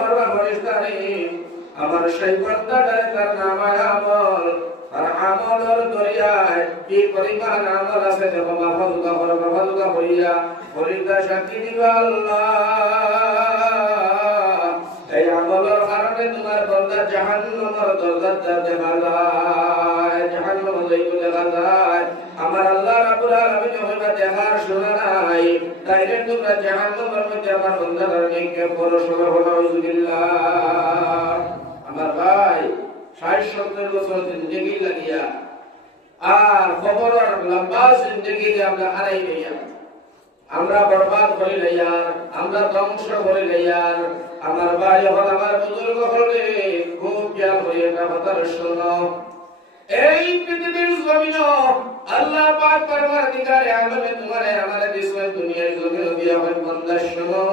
করবা ফেরেশতারে আমার সেই বান্দাটার তার নামায় আমল আর আমলের দরিয়ায় কি পরিমাণ আমল আছে দেখো মাফাজুকা হইয়া ফরিদা সাক্ষী দিবা আল্লাহ এই আমলের কারণে তোমার বান্দা জাহান্নামের দরজা দেখা যায় জাহান্নামে যাইতে দেখা যায় আমার আল্লাহ রাব্বুল আলামিন হইবা দেখার শোনা নাই ডাইরেক্ট তোমরা জাহান্নামের মধ্যে আমার বান্দার নিকে পরশোনা হলো আউযুবিল্লাহ আমার ভাই 60-70 বছর জিন্দেগি লাগিয়া আর খবরের লম্বা জিন্দেগি আমরা হারাই গিয়া আমরা বরবাদ করে লইয়ার আমরা ধ্বংস করে লইয়ার আমার ভাই হল আমার বুজুর্গ হলে খুব জ্ঞান হয়ে একটা কথা শোনো এই পৃথিবীর জমিন আল্লাহ পাক পরমাধিকারে আলমে তোমারে আমারে দিছেন দুনিয়ার জমিন দিয়া হয় বান্দা শোনো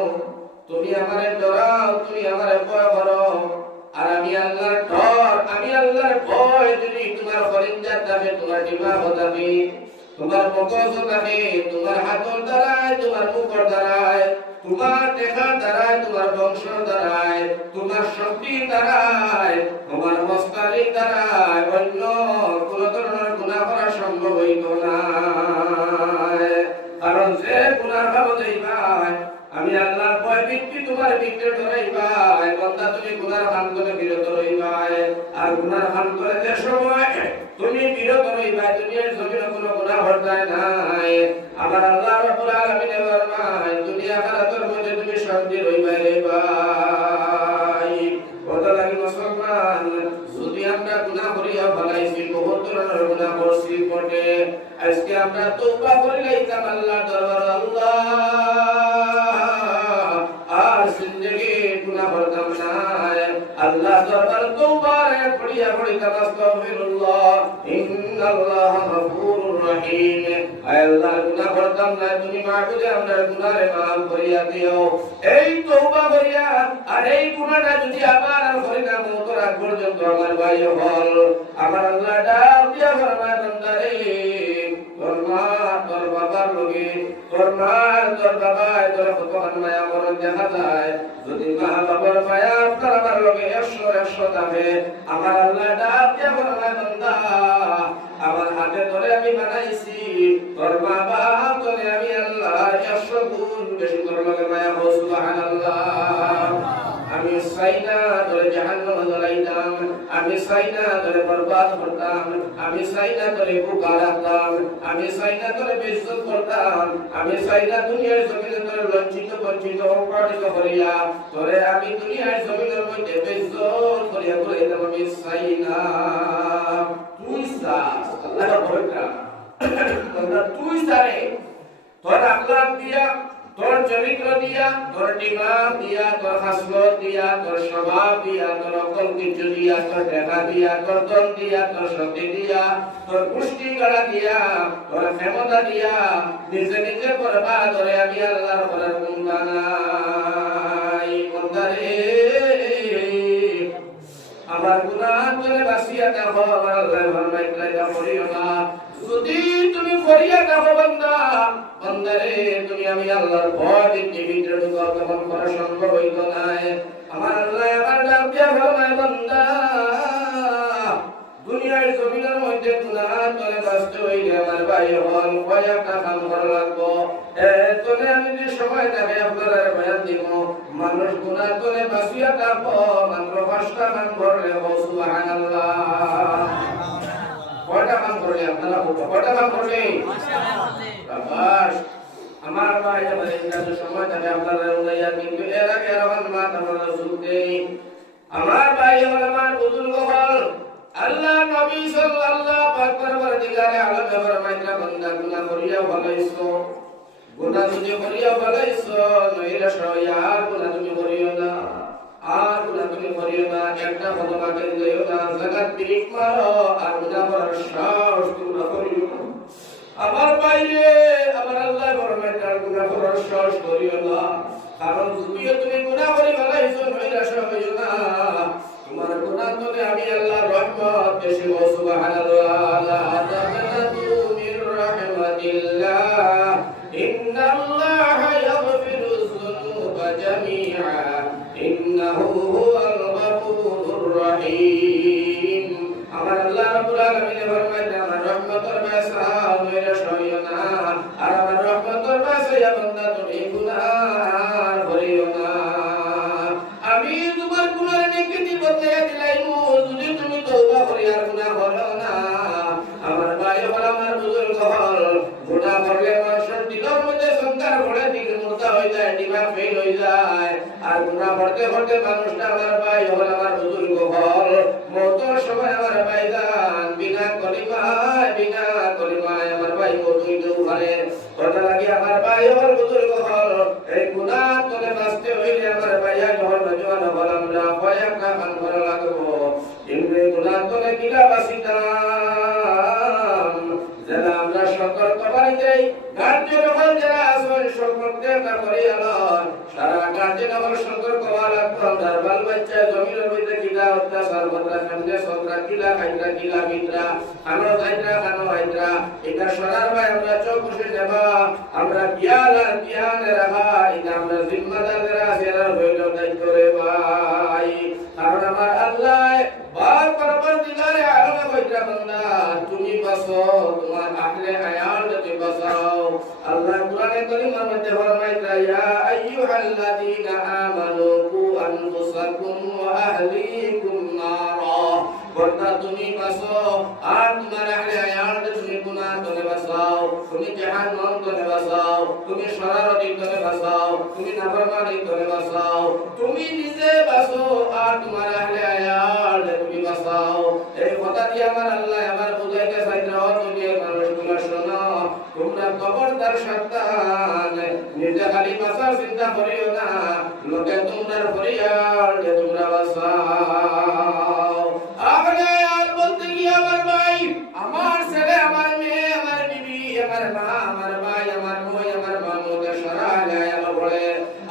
তুমি আমারে ডরাও তুমি আমারে ভয় করো আর আমি আল্লাহর ডর আমি আল্লাহর ভয় যদি তোমার ফরিঞ্জাত থাকে তোমার দিমাগ থাকে তোমার মগজ থাকে তোমার হাতর দ্বারায় তোমার মুখর দ্বারায় তোমার দেখার দ্বারায় তোমার বংশ দ্বারায় তোমার শক্তি দ্বারায় তোমার মস্কারির দ্বারায় অন্য কোন ধরনের গুনাহ করা সম্ভব হইত না কারণ যে গুনাহ ভাব যাইবাই আমি আল্লাহর ভয় ভিত্তি তোমার ভিতরে ধরাইবাই বান্দা তুমি গুনার কাম করে বিরত রইবাই আর গুনার কাম করে যে সময় তুমি বিরত রইবাই দুনিয়ার জমিনে কোনো গুনাহ হরতায় নাই আমার আল্লাহ রাব্বুল আলামিনের ফরমান দুনিয়া আখিরাতের মধ্যে তুমি শান্তি রইবাই রে ভাই কথা লাগি মুসলমান যদি আমরা গুনাহ করিয়া ফলাইছি বহুত ধরনের গুনাহ করছি বটে আজকে আমরা তওবা করে লইতাম আল্লাহর দরবারে আল্লাহ আল্লাহ দরবার তওবারে পড়িয়া পড়িয়া আস্তাগফিরুল্লাহ ইন্নাল্লাহা গফুরুর রহিম আল্লাহ গুনাহ করতাম না তুমি মাহবুবে আমরা গুনাহে মাফ করিয়া দিও এই তওবা করিয়া আর এই গুনাহটা যদি আবার আর করি না মওতের আগ পর্যন্ত আমার ভাই হল আমার আল্লাহ ডাক দিয়া ফরমায় বান্দারে তোর মা তোর বাবার লগে তোর মা তোর বাবা তোর কত মায়া করন দেখা যায় যদি মা বাবার মায়া আপনার আমার লগে 100 থাকে আমার আল্লাহ ডাক দিয়া ফরমায় বান্দা আমার হাতে ধরে আমি বানাইছি তোর বাবা তোরে আমি আল্লাহ 100 গুণ বেশি তোর লগে মায়া হো সুবহানাল্লাহ আমি সাইনা তোরে জাহান্নামে জ্বালাইতাম আমি সাইনা তোরে বরবাদ করতাম আমি সাইনা তোরে পুকারাতাম আমি সাইনা তোরে বেইজ্জত করতাম আমি সাইনা দুনিয়ার জমিনে তোরে লজ্জিত বঞ্চিত অপমানিত করিয়া তোরে আমি দুনিয়ার জমিনের মধ্যে বেইজ্জত করিয়া করিলাম আমি সাইনা তুই সাস আল্লাহ বলতা তোরা তুই সারে তোর আকলাক দিয়া তোর চরিত্র দিয়া তোর দিমাগ দিয়া তোর হাসলত দিয়া তোর স্বভাব দিয়া তোর অকল কিছু দিয়া তোর দেখা দিয়া তোর দল দিয়া তোর শক্তি দিয়া তোর পুষ্টি গড়া দিয়া তোর ক্ষমতা দিয়া নিজে নিজে করবা ধরে আমি আল্লাহর করার গুণ বানাই বন্দারে আমার গুনাহ তোরে বাসিয়া দেখো আমার আল্লাহর ফরমায় কায়দা করিও না যদি তুমি করিয়া দেখো বান্দা বান্দারে তুমি আমি আল্লাহর ভয় দিতে ভিতরে ঢুকাও তখন করা সম্ভব হইত না আমার আল্লাহ আমার ডাক দিয়া ফরমায় বান্দা দুনিয়ার জমিনের মধ্যে গুনাহ তোরে বাঁচতে হইলে আমার ভাই হল কয়েকটা কাম করা লাগবো তোরে আমি যে সময় থাকে আপনারা বয়ান দিব মানুষ গুনাহ তোরে বাঁচিয়া থাকবো মাত্র 5টা কাম করলে সুবহানাল্লাহ কয়টা কাম করলে আপনারা কয়টা কাম করলে মাশাআল্লাহ আমার ভাই আমার ইংরেজি সময় থাকে আপনারা উনাইয়া কিন্তু এর আগে এরকম মাথা আমরা শুনতে আমার ভাই আমার বুজুর্গ হল আল্লাহ নবী সাল্লাল্লাহু আলাইহি আলাইহি ফরমাইলা বান্দা গুনাহ করিয়া ফলাইছো গুনাহ যদি করিয়া ফলাইছো নইলে সয়ার গুনাহ তুমি করিও না আর গুনাহ তুমি করিও না একটা কদমা করে দিও না জাকাত বিলিক মারো আর গুনাহ করার সাহস তোমরা করিও না আমার বাইরে আমার আল্লাহ ফরমাইলা গুনাহ করার সাহস করিও না কারণ যদিও তুমি গুনাহ করি ফলাইছো নইলে সয়ার না তোমার গুনাহ তোরে আমি আল্লাহর রহমত বেশি ও সুবহানাল্লাহ লা তাকনাতু মির রাহমাতিল্লাহ ইন্নাল্লাহা ইয়াগফিরুয যুনুবা জামিআ ইন্নাহু হুয়াল গফুরুর রহিম। আমার আল্লাহ রাব্বুল আলামিন ফরমায় আমার রহমতের বাসা মেরে সইও না, আর আমার রহমতের বাসা বান্দা তুমি গুনাহ করিও না। আমি তোমার গুনাহ নেকি বদলে দিলাইমু যদি তুমি তওবা করি আর গুনাহ করো না। আমার ভাই হল আমার বুজুর্গ হল, গুনাহ করলে মানুষের দিলের মধ্যে সংকার পড়ে, দিল মুর্দা হয়ে যায়, দিমাগ ফেল হয়ে যায়। আর গুনাহ করতে করতে মানুষটা আমার ভাই হল আমার বুজুর্গ হল, মওতের সময় আমার ভাইজান বিনা কলিমায় আমার ভাই মওত হইতেও পারে। কথা লাগে আমার ভাই হল বুজুর্গ হল, এই গুনাহ তলে বাঁচতে হইলে আমার ভাইয়া হল নজওয়ান হল, আমরা কয়েকটা কাম করা লাগবো। কিন্তু গুনাহ তলে কিলা বাঁচিতাম যারা আমরা সতর্ক বাড়ি যাই, গার্জেন হল যারা আসল সতর্কতা করি আলোর সারা গার্জেন হল সতর্ক হওয়া লাগবো। আমরা বাল বাচ্চা জমির মধ্যে কিলা অত্যাচার বদলা সামনে সন্ত্রা কিলা খাইত্রা কিলা মিত্রা খানো হাইত্রা এটা সরার ভাই আমরা চোখ বসে নেবা, আমরা জ্ঞানে রাখা এটা আমরা জিম্মাদার যারা আছে এরা হইল দায়িত্ব রে ভাই। কারণ আমার আল্লাহ বার পরবার দিলারে আলমে কইরা বান্দা তুমি বাসো, তোমার আহলে আয়াল তুমি বাসাও। আল্লাহ কোরআনে কারীমের মধ্যে ফরমাইতা ইয়া আইয়ুহাল্লাযীনা আমানু কু আনফুসাকুম ওয়া আহলিকুম নারা, বান্দা তুমি বাসো আর তোমার আহলে আয়াল তুমি গুনাহ থেকে বাঁচাও, তুমি জাহান্নাম থেকে বাঁচাও, তুমি শরারতি থেকে বাঁচাও, তুমি নাফরমানি থেকে বাঁচাও, তুমি নিজে বাঁচো আর তোমার আহলে আয়াল তুমি বাঁচাও। এই কথা দিয়ে আমার আল্লাহ আমার বুঝাইতে চাইছে, দুনিয়ার মানুষগুলো শোনো, তোমরা খবরদার সাবধান, নিজে খালি বাঁচার চিন্তা করিও না, লোকে তোমরা পরিয়াল তোমরা বাঁচাও। আহলে আয়াল বলতে গিয়ে আমার ভাই, আমার ছেলে, আমার মেয়ে, আমার বিবি, আমার মা, আমার ভাই, আমার মই, আমার মামুকে সারা আহলে আয়াল বলে।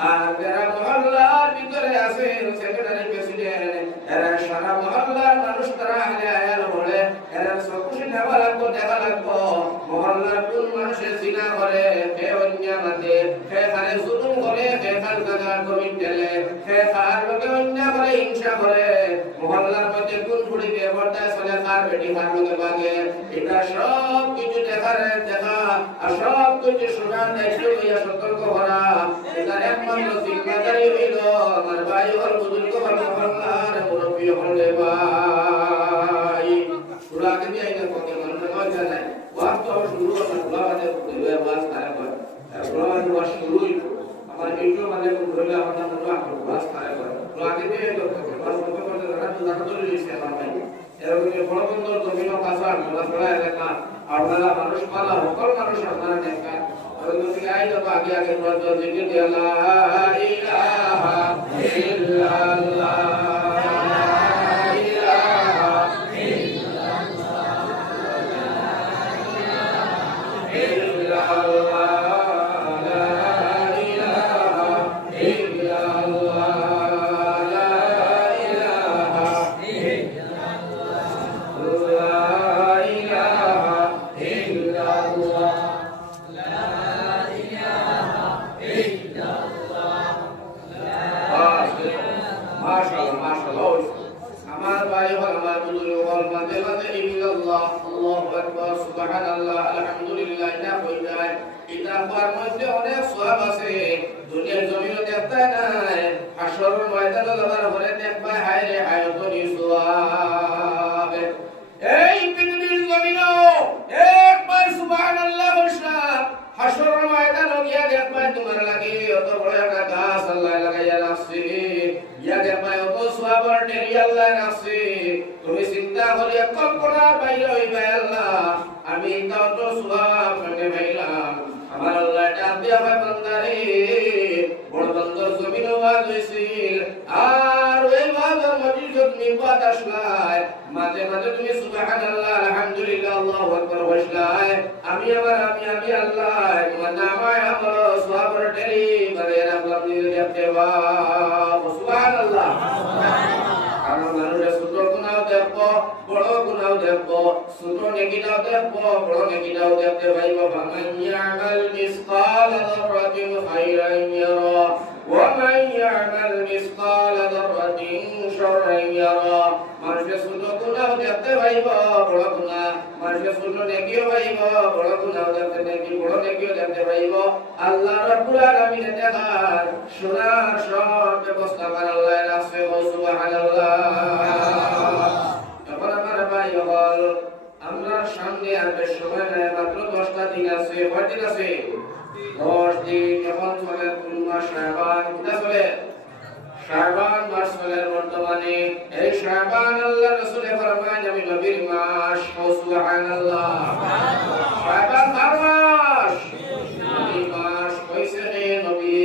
আর যারা মহল্লার ভিতরে আছেন সেক্রেটারি প্রেসিডেন্ট, এরা সারা মহল্লার মানুষ তারা আহলে আয়াল বলে। এরা সবকিছু নেওয়া লাগবো, দেখা লাগবো মহল্লার কোন মানুষে জিনা করে, কে অন্যায় মাতে, কে খানে জুলুম করে, কে খান কাকার কমিট টেলে, কে খার লোকে অন্যায় করে, হিংসা করে, মহল্লার মধ্যে কোন ফুড়িকে বর্তায় চলে, কার বেটি কার লোকে বাগে, এটা সব কিছু দেখা আর সব কিছু শোনার দায়িত্ব লইয়া সতর্ক করা, এটা একমাত্র জিম্মাদারি হইল আমার ভাই হল বুজুর্গ হল মহল্লার মুরব্বী হল রে ভাই। সুরাকে দিয়ে আইনা কথা মানুষ কথা নাই, ওয়াজ তো শুরু হলো, ওয়াজে কইবে ওয়াজ তারা করে, ওয়াজ শুরু হইলো আমার ভিডিও মানে ঘুরলে আমার নাম ওয়াজ তারা করে, ওয়াজে দিয়ে ওয়াজ করতে করতে জানা চলে গেছে আমার ভাই। এরকম বড় বড় জমিন বাজার মোলাসড়া এলাকা আপনারা মানুষ পালা সকল মানুষ আপনারা দেখেন, আগে আগে জিকির দিয়ে লা ইলাহা ইল্লাল্লাহ তুমি চিন্তা করি কল্পনার বাইরে হইবে আল্লাহ, আমি কত সওয়াব পেতে পাইলাম। আমার আল্লাহ ডাক দিয়া ভাই বান্দারে বড় বন্দর জমিন ওয়াজ হইছিল, আর ওই ওয়াজের মজলিসে তুমি বাতাস নাই, মাঝে মাঝে তুমি সুবহানাল্লাহ আলহামদুলিল্লাহ আল্লাহু আকবার বসলাই, আমি আল্লাহ তোমার নামায় আমার সওয়াবের টেরি করে রাখলাম নিজে দেখতে পাবো। সুবহানাল্লাহ। কারণ মানুষের ছোট গুনাহ দেখবো, বড় গুনাহ দেখবো, ছোট নেকিটাও দেখবো, বড় নেকিটাও দেখতে পাইবো। ফামান ইয়ামাল মিসকালা যাররাতিন খাইরান ইয়ারা, ومن يعمل مثقال ذرة شرا يرى মানুষের ছোট গুনাহ দেখতে পাইব বড় গুনাহ মানুষের ছোট নেকিও পাইব বড় গুনাহ দেখতে নেকি বড় নেকিও দেখতে পাইব আল্লাহ রাব্বুল আলামিন দেখার শোনার সব ব্যবস্থা করে আল্লাহ রাখছে সুবহানাল্লাহ। এখন আমার ভাই বল আমরা সামনে আর বেশ সময় নাই, মাত্র 10টা দিন আছে। কয় দিন আছে? 10 দিন। এখন চলে কোন মাস? শাবান। কোথা চলে? শাবান মাস চলে বর্তমানে। এই শাবান আল্লাহ রাসূল ফরমায় আমি নবীর মাস। সুবহানাল্লাহ। শাবান মাস এই মাস কইছে রে নবী,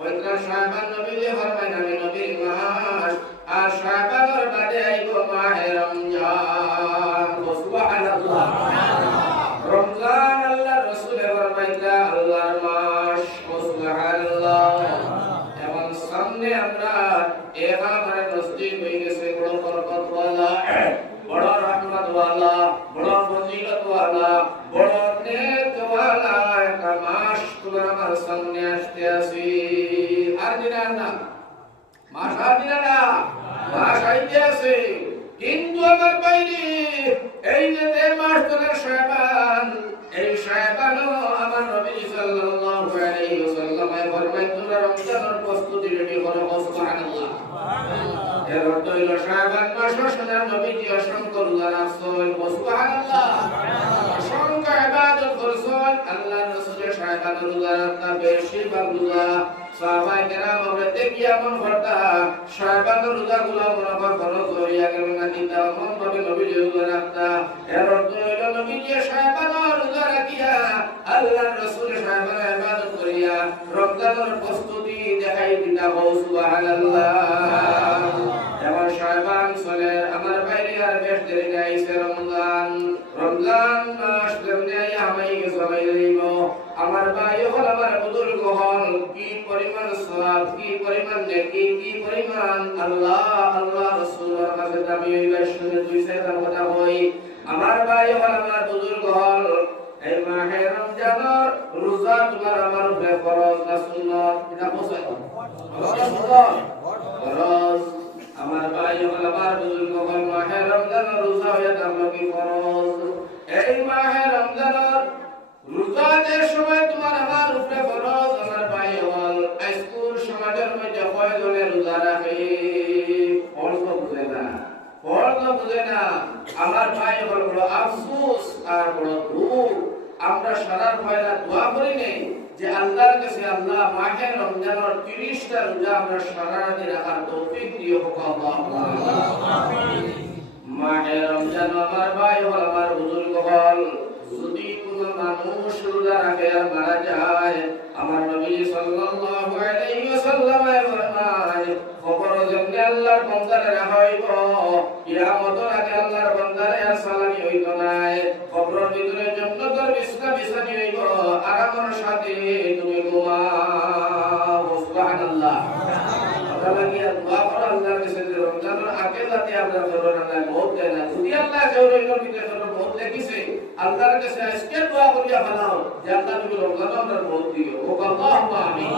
ওইটা শাবান নবী ফরমায় আমি নবীর মাস। আর শাবানের বাদে আইব মাহে রমজান। সুবহানাল্লাহ। রমজান আল্লাহ রাসূল ফরমাইতা আল্লাহর মাস। সুবহানাল্লাহ। এবং সামনে আমরা এবারে নজদীক হয়ে গেছে বড় বরকতওয়ালা, বড় রহমতওয়ালা, বড় ফজিলতওয়ালা, বড় নেকওয়ালা একটা মাস তোমার আমার সামনে আসতে আসি। আর দিনা না মাস, আর দিনা না মাস আইতে আছে। কিন্তু আমার বাইরে এই যে মাস তোমার শাবান, এই শাবানও আমার নবী সাল্লাল্লাহু আলাইহি ওয়াসাল্লাম ফরমায় তোমরা রমজানের প্রস্তুতি রেডি করো। সুবহানাল্লাহ। এর অর্থ হইল শাবান মাস সোনার নবীজি অসংখ্য রোজা রাখছেন। সুবহানাল্লাহ। অসংখ্য ইবাদত করছেন। আল্লাহ রাসূলের শাবান রোজা রাখতা বেশিরভাগ রোজা সাহাবায়ে কেরাম আমরা দেখি এমন করতা শাবান রোজাগুলো মনে কর ফরজ হইয়া গেল না, কিন্তু এমন ভাবে নবীজি রোজা রাখতা। এর অর্থ হইল নবীজি শাবান রোজা রাখিয়া আল্লাহ রাসূলের শাবান ইবাদত করিয়া রমজানের প্রস্তুতি দেখাই দিতা। সুবহানাল্লাহ। এবার শাবান চলে আমার বাইরে আর বেশ দেরি নাই। রমজান, রমজান মাস যেমনি আমাই সবাই রইব। আমার ভাই হল, আমার বুজুর্গ হল, কি পরিমাণ সওয়াব, কি পরিমাণ নেকি, কি পরিমাণ আল্লাহ আল্লাহ রাসূলের কাছে দাবি হইবা। শুনে দুই সেকেন্ড কথা হই। আমার ভাই হল, আমার বুজুর্গ হল, এই মাহে রমজানের রোজা তোমার আমার উপরে ফরজ না সুন্নাত? এটা বলছে ফরজ। আমার ভাই হল, আমার বুজুর্গ হল, মাহে রমজানের রোজা হইয়া তার কি ফরজ। এই মাহে রমজানের রোজাদের সময় তোমার আমার উপরে ফরজ। আমার ভাই হল, স্কুল সমাজের মধ্যে কয়জনে রোজা রাখে? ফরজ বুঝে না, ফরজ বুঝে না। আমার ভাই হল বড় আফসোস আর বড় দুঃখ। আমরা সারা ভয়রা দোয়া করি নেই যে আল্লাহর কাছে আল্লাহ মাহে রমজানের 30টা রোজা আমরা সারা রাতে রাখার তৌফিক দিও। মাহে রমজান আমার ভাই হল, আমার বুজুর্গ হল, যদি কোন মানুষ রোজা রাখে আর মারা যায়, আমার নবী সাল্লাল্লাহু আলাইহি ওয়াসাল্লাম ফরমায় খবর যেমনি আল্লাহর বান্দারে রাখা হইব, কিয়ামতের আগে আল্লাহর বান্দারে আর সালামি হইতো না। কবরের ভিতরে জান্নাতের বিছনা বিছানি হইব, আরামের সাথে তুমি ঘুমাও। সুবহানাল্লাহ। আল্লাহ কি দোয়া করো আল্লাহর কাছে যে রমজানের আগে যাতে আমরা করোনা না বহুত দেয় না। যদি আল্লাহ জরুরির ভিতরে বহুত দেখিছে, আল্লাহর কাছে আজকে দোয়া করিয়া ভালো যে আল্লাহ তুমি রমজানের আমরা বহুত দিও। ও আল্লাহুম্মা আমিন।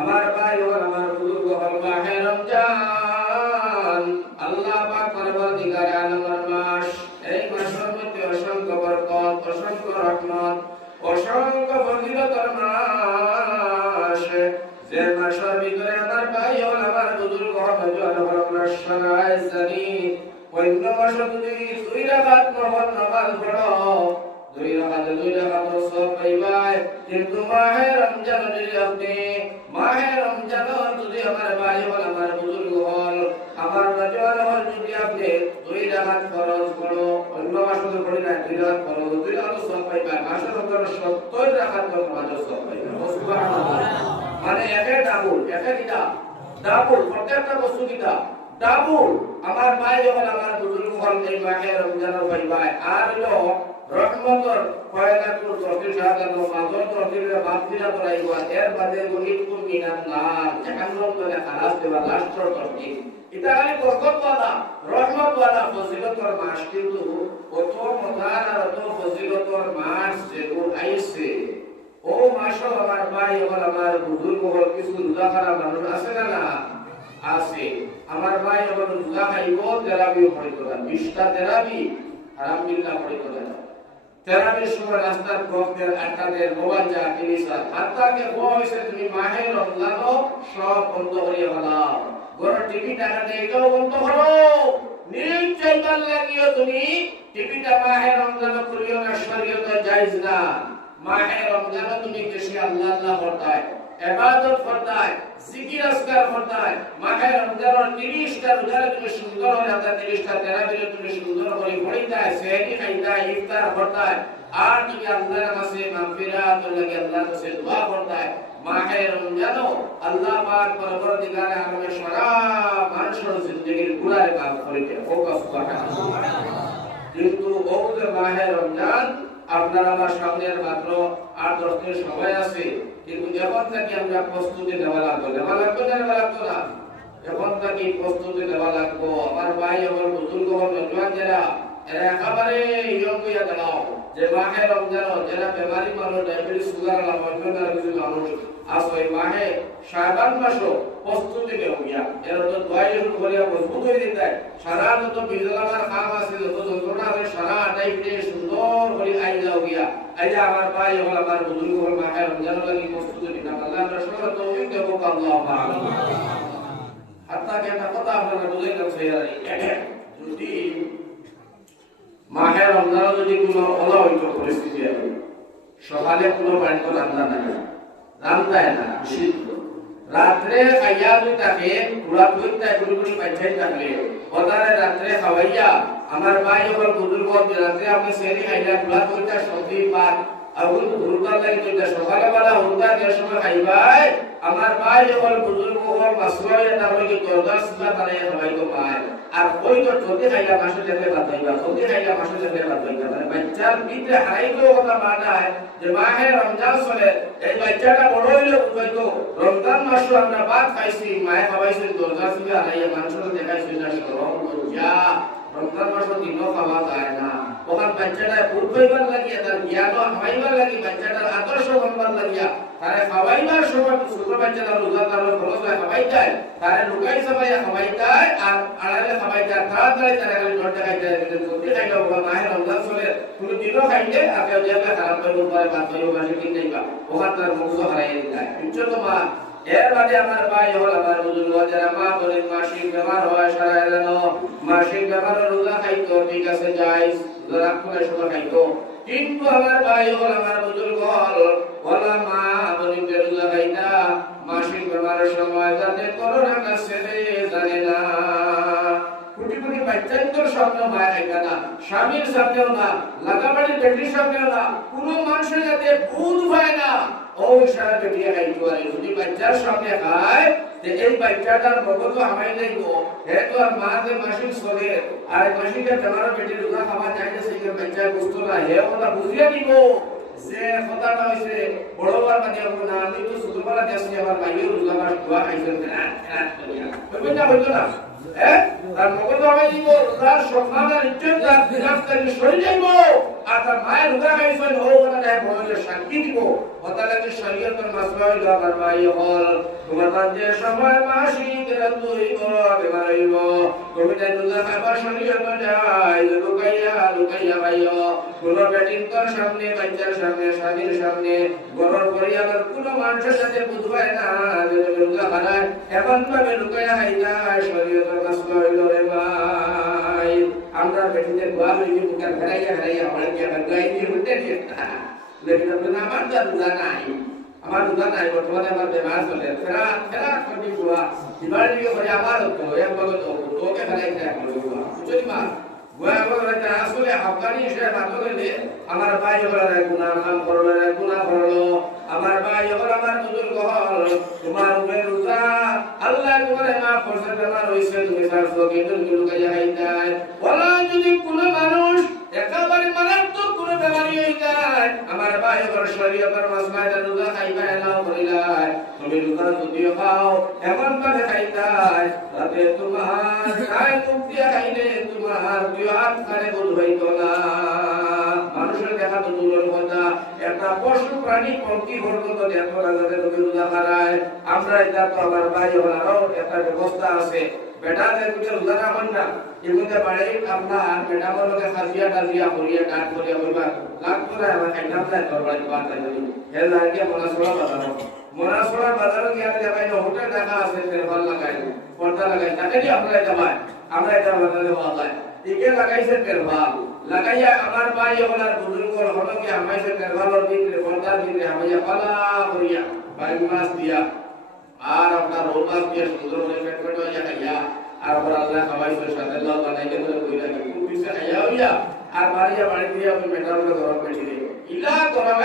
আমার ভাই ও আমার বুজুর্গ হল, মাহে রমজান আল্লাহ পাক পরবর্তীকার আলমের মাস। এই মাসের মধ্যে অসংখ্য বরকত, অসংখ্য রহমত, অসংখ্য ফজিলতের মাস। যে মাসের ভিতরে আমার ভাই হল, আমার বুজুর্গ হল, আমরা সরাই জানি অন্য মাসে যদি 2 রাকাত নফল নামাজ পড়ো, 2 রাকাত সওয়াব পাইবা। কিন্তু মাহে রমজান যদি আপনি মাহে রমজান যদি আমার ভাই হল, আমার বুজুর্গ হল, আমার নজওয়ান হল, যদি আপনি 2 রাকাত ফরজ পড়ো, অন্য মাসে তো পড়ি না, 2 রাকাত ফরজ, 2 রাকাত সওয়াব পাইবা। মাসে রমজান 70 রাকাত নামাজ সওয়াব পাইবা। সুবহানাল্লাহ। মানে একে ডাবল, একে কিটা ডাবল, প্রত্যেকটা বস্তু কিটা ডাবল। আমার ভাই হল, আমার বুজুর্গ হল, এই মাহে রমজানের পাইবা। আর হলো রহমতর ফয়দাতুল তরতিল শাহাদাত নামাজের তরতিলে বাদ দিলা করাইবা। এর বাদে গণিত কোন মিনাত না 51 করে খালাস দেবা লাস্টর তরতিল। এটা খালি বরকতওয়ালা, রহমতওয়ালা, ফজিলতর মাস। কিন্তু অত মজার আর অত ফজিলতর মাস যেগুলো আইছে ও মাসো আমার ভাই আমার বুজুর্গ হল কিছু রোজা খারাপ মানুষ আছে না আছে আমার ভাই আমার রোজা খাইব তেরাবিও পড়িত না 20টা তেরাবি হারাম বিল্লাহ পড়িত না তেরাবির সময় রাস্তার পথের আটটাদের মোবাইল যা কিনিসা হাত্তাকে হইছে তুমি মাহে রমজানও সব বন্ধ করিয়ে ফেলাও ঘর টিভি টাকাতে এটাও বন্ধ করো নিশ্চয় কাল লাগিও তুমি টিভিটা মাহে রমজানও করিও না শরীয়তে জায়েজ না মাহে রমজানও তুমি বেশি আল্লাহ আল্লাহ করতায় ইবাদত করতায় জিকির আজকার করতায় মাহে রমজানের 30টা রোজারে তুমি সুন্দর হয়ে যাতা 30টা তেরাবিরে তুমি সুন্দর করে পড়িতায় সেহরি খাইতায় ইফতার করতায় আর তুমি আল্লাহর কাছে মাগফিরাত লাগে আল্লাহর কাছে দোয়া করতায় মাহে রমজানও আল্লাহ পাক পরবর্তীকালে আমাদের সারা মানুষের জিন্দেগির গুনাহের কাজ করিতে ফোকাস করা কিন্তু ও যে মাহে রমজান আপনার আমার সামনের মাত্র 8-10 দিন সময় আছে কিন্তু এখন থেকে আমরা প্রস্তুতি নেওয়া লাগবে না এখন থেকে প্রস্তুতি নেওয়া লাগবে আমার ভাই আমার বুজুর্গ নজওয়ান যারা এরা একেবারে ইয়ং হইয়া দাঁড়াও যে মাহে রমজান যারা বেমারি মানুষ ডায়াবেটিস সুগার অন্যান্য কিছু মানুষ আসো এই মাহে শাবান মাসও প্রস্তুতি নেও গিয়া এর তো দোয়া শুরু করিয়া মজবুত হয়ে দিতে সারা যত বিজলামার কাম আছে যত যন্ত্রণা আছে সারা আটাই দিয়ে সুন্দর করে আই যাও গিয়া এই যে আমার ভাই হল আমার বুজুর্গ হল মাহে রমজান লাগি প্রস্তুতি নিলাম আল্লাহ আমরা সবার তৌফিক দেব আল্লাহ আমিন হাত্তা কে একটা কথা আপনারা বুঝাইলাম সেইয়ারি যদি মাহে রমজান যদি কোনো অলৌকিক পরিস্থিতি আসে সকালে কোনো বাড়িতে রান্না নাই রান্নায় না নিষিদ্ধ রাত্রে খাইয়া দুই তাকে পুরা দুইটা গুড়ি পাইছাই থাকলে ওদারে রাত্রে খাওয়াইয়া আমার ভাই হল বুজুর্গ রাত্রে আপনি সেরি খাইলা পুরা দুইটা সবজি পাত আগুন হুরকার লাগি দুইটা সকালে বেলা হুরকার যে সময় খাইবাই আমার ভাই হল বুজুর্গ হল মাসওয়ায়ে তারপরে কি দরজা সিলা বানাইয়া খাওয়াইতো পায় আর ওই তো জলদি খাইলা মাসে যেতে বাদ হইবা জলদি খাইলা মাসে যেতে বাদ হইবা মানে বাচ্চার ভিতরে হারাইতো কথা মানায় যে মাহে রমজান চলে এই বাচ্চাটা বড় হইলে বুঝাইতো রমজান মাসে আমরা ভাত খাইছি মায়ে খাওয়াইছে দরজা সিলা আলাইয়া মানুষের দেখাইছে না শরম লজ্জা রমজান মাসে দিনও খাওয়া যায় না ওখান বাচ্চাটা পূর্বইবার লাগিয়া তার জ্ঞান হামাইবার লাগি বাচ্চাটার আদর্শ বনবার লাগিয়া তারে খাওয়াইবার সময় ছোট বাচ্চাটা রোজা তার খরচ হয় খাওয়াই যায় তারে লুকাই সবাইয়া খাওয়াই যায় আর আড়ালে খাওয়াই যায় তাড়াতাড়ি তারা খালি ঘর দেখাই যায় জলদি খাইলে ওখান মাহে রমজান চলে কোনো দিনও খাইলে আর কেউ যেতে খারাপ করে উপরে বাদ হইব মাসে কিন যাইবা ওখান তার মুখ হারাই যায় বুঝছো তো মা এর বাদে আমার ভাই হল আমার বুজুর্গ যারা মা বলেন মাসিক বেমার হয় সারা এলানো মাসিক বেমার রোজা খাইতো ঠিক আছে জায়েজ রোজা রাখতে সময় খাইতো কিন্তু আমার ভাই হল আমার বুজুর্গ হল ওলা মা বলেন রোজা খাইতা মাসিক বেমারের সময় যাতে করোনা কাছে জানে না কোটি কোটি বাচ্চাই তোর সামনে মায়া খাইতা না স্বামীর সামনেও না লাগাবাড়ির বেটির সামনেও না কোনো মানুষের যাতে বুধ হয় না ও সারা বেটিয়া খাইতো আর যদি বাচ্চার সামনে খায় তে এই বাচ্চাটার মগজ হামাই যাইব হে তো আর মা যে মাসিক চলে আর মাসিকের বেমার বেটির রোজা খাওয়া চাইতে সেই বাচ্চা বুঝতো না হে ওটা বুঝিয়ে দিব যে কথাটা হইছে বড়বার মানে না আমি তো ছোটবেলা দেখছি আমার ভাইয়ের রোজা মাস দোয়া খাইছেন না হইতো না তার মগজ হামাই দিব রোজার সম্মানের ইজ্জত রাখতে সরে যাইব আর তার মায়ের রোজা খাইছেন ও কথা বলে শান্তি দিব কথাটাকে শরীয়তের মাসলা হইল আমার ভাই হল তোমার যে সময় মাসিক রাত হইব বেমার হইব তুমি তাই রোজা খাবার শরীয়ত যায় লুকাইয়া ভাইও কোন বেটির তোর সামনে বাচ্চার সামনে স্বামীর সামনে গরর পরিবারের কোন মানুষের সাথে বুঝবাই না যে রোজা খারায় এমন ভাবে লুকাইয়া খাইতা শরীয়তের মাসলা হইল রে ভাই আমরা বেটিদের দোয়া হইবে বুকার হারাইয়া হড়াইয়া গাই দিয়ে উঠতে দিয়ে লেকিন আপনার আমার তো রোজা নাই আমার রোজা নাই বর্তমানে আমার বেমার চলে ফেরা করি বুয়া এবার দিকে করে আমার হতো এক বগত তোকে ফেলাই যায় বুঝলি মা বুয়া বলে আসলে আফগানি হিসেবে মাত্র গেলে আমার ভাই হল গুনাহ করলো আমার ভাই হল আমার বুজুর্গ হল তোমার উপরে রোজা আল্লাহ তোমার মাফ করছে বেমার হইছে তুমি সারছো কিন্তু লুকাইয়া খাইতাই বলা যদি কোনো মানুষ একেবারে মারাত্মক কোনো বেমারি হয়ে যায় আমার ভাই হল শরীয়তের মাসলায় রোজা খাইবা এলাও করিলাই তুমি রোজা যদিও খাও এমন ভাবে খাইতাই তাতে তোমার খাই মুক্তি খাইলে তোমার দুই হাত কানে বুঝ হইতো না মানুষের দেখা দেখা তো দূরের কথা একটা পশু প্রাণী পঙ্কি পর্যন্ত এত রাজাদের রোজা খারায় আমরা এটা তো আমার ভাই ওনারও একটা ব্যবস্থা আছে বেটাদের রোজা রাখেন না এগুলোতে বাড়ি আপনার বেটার লোকে খাসিয়া টাজিয়া করিয়া কাট করিয়া বলবা লাখ করে আমার খাইতাম না তোর বাড়ি বাড়তে যাবি এর লাগে মনাসোড়া বাজানো মনাসোড়া বাজারে গিয়ে দেখাই না হোটেল দেখা আছে তেরবার লাগাই পর্দা লাগাই তাকে দিয়ে আমরা এটা পাই আমরা এটা বাজারে পাওয়া যায় একে লাগাইছে তেরবার লাগাইয়া আমার ভাই ওনার বুজুর্গর হলো কি আমাইছে তেরবারের ভিতরে পর্দার ভিতরে আমাইয়া পালা করিয়া বাড়ি মাছ দিয়া আর আপনার রোল মাছ দিয়ে সুন্দর করে পেট পেট হইয়া খাইয়া আর ওপর আল্লাহ খাওয়াইছে সাথে আল্লাহ বানাইতে করে কইরা কি খুব পিছে খাইয়া হইয়া আর বাড়িয়া বাড়ি দিয়া ওই মেটার করে গরম পেটি দিয়ে ইলা গরম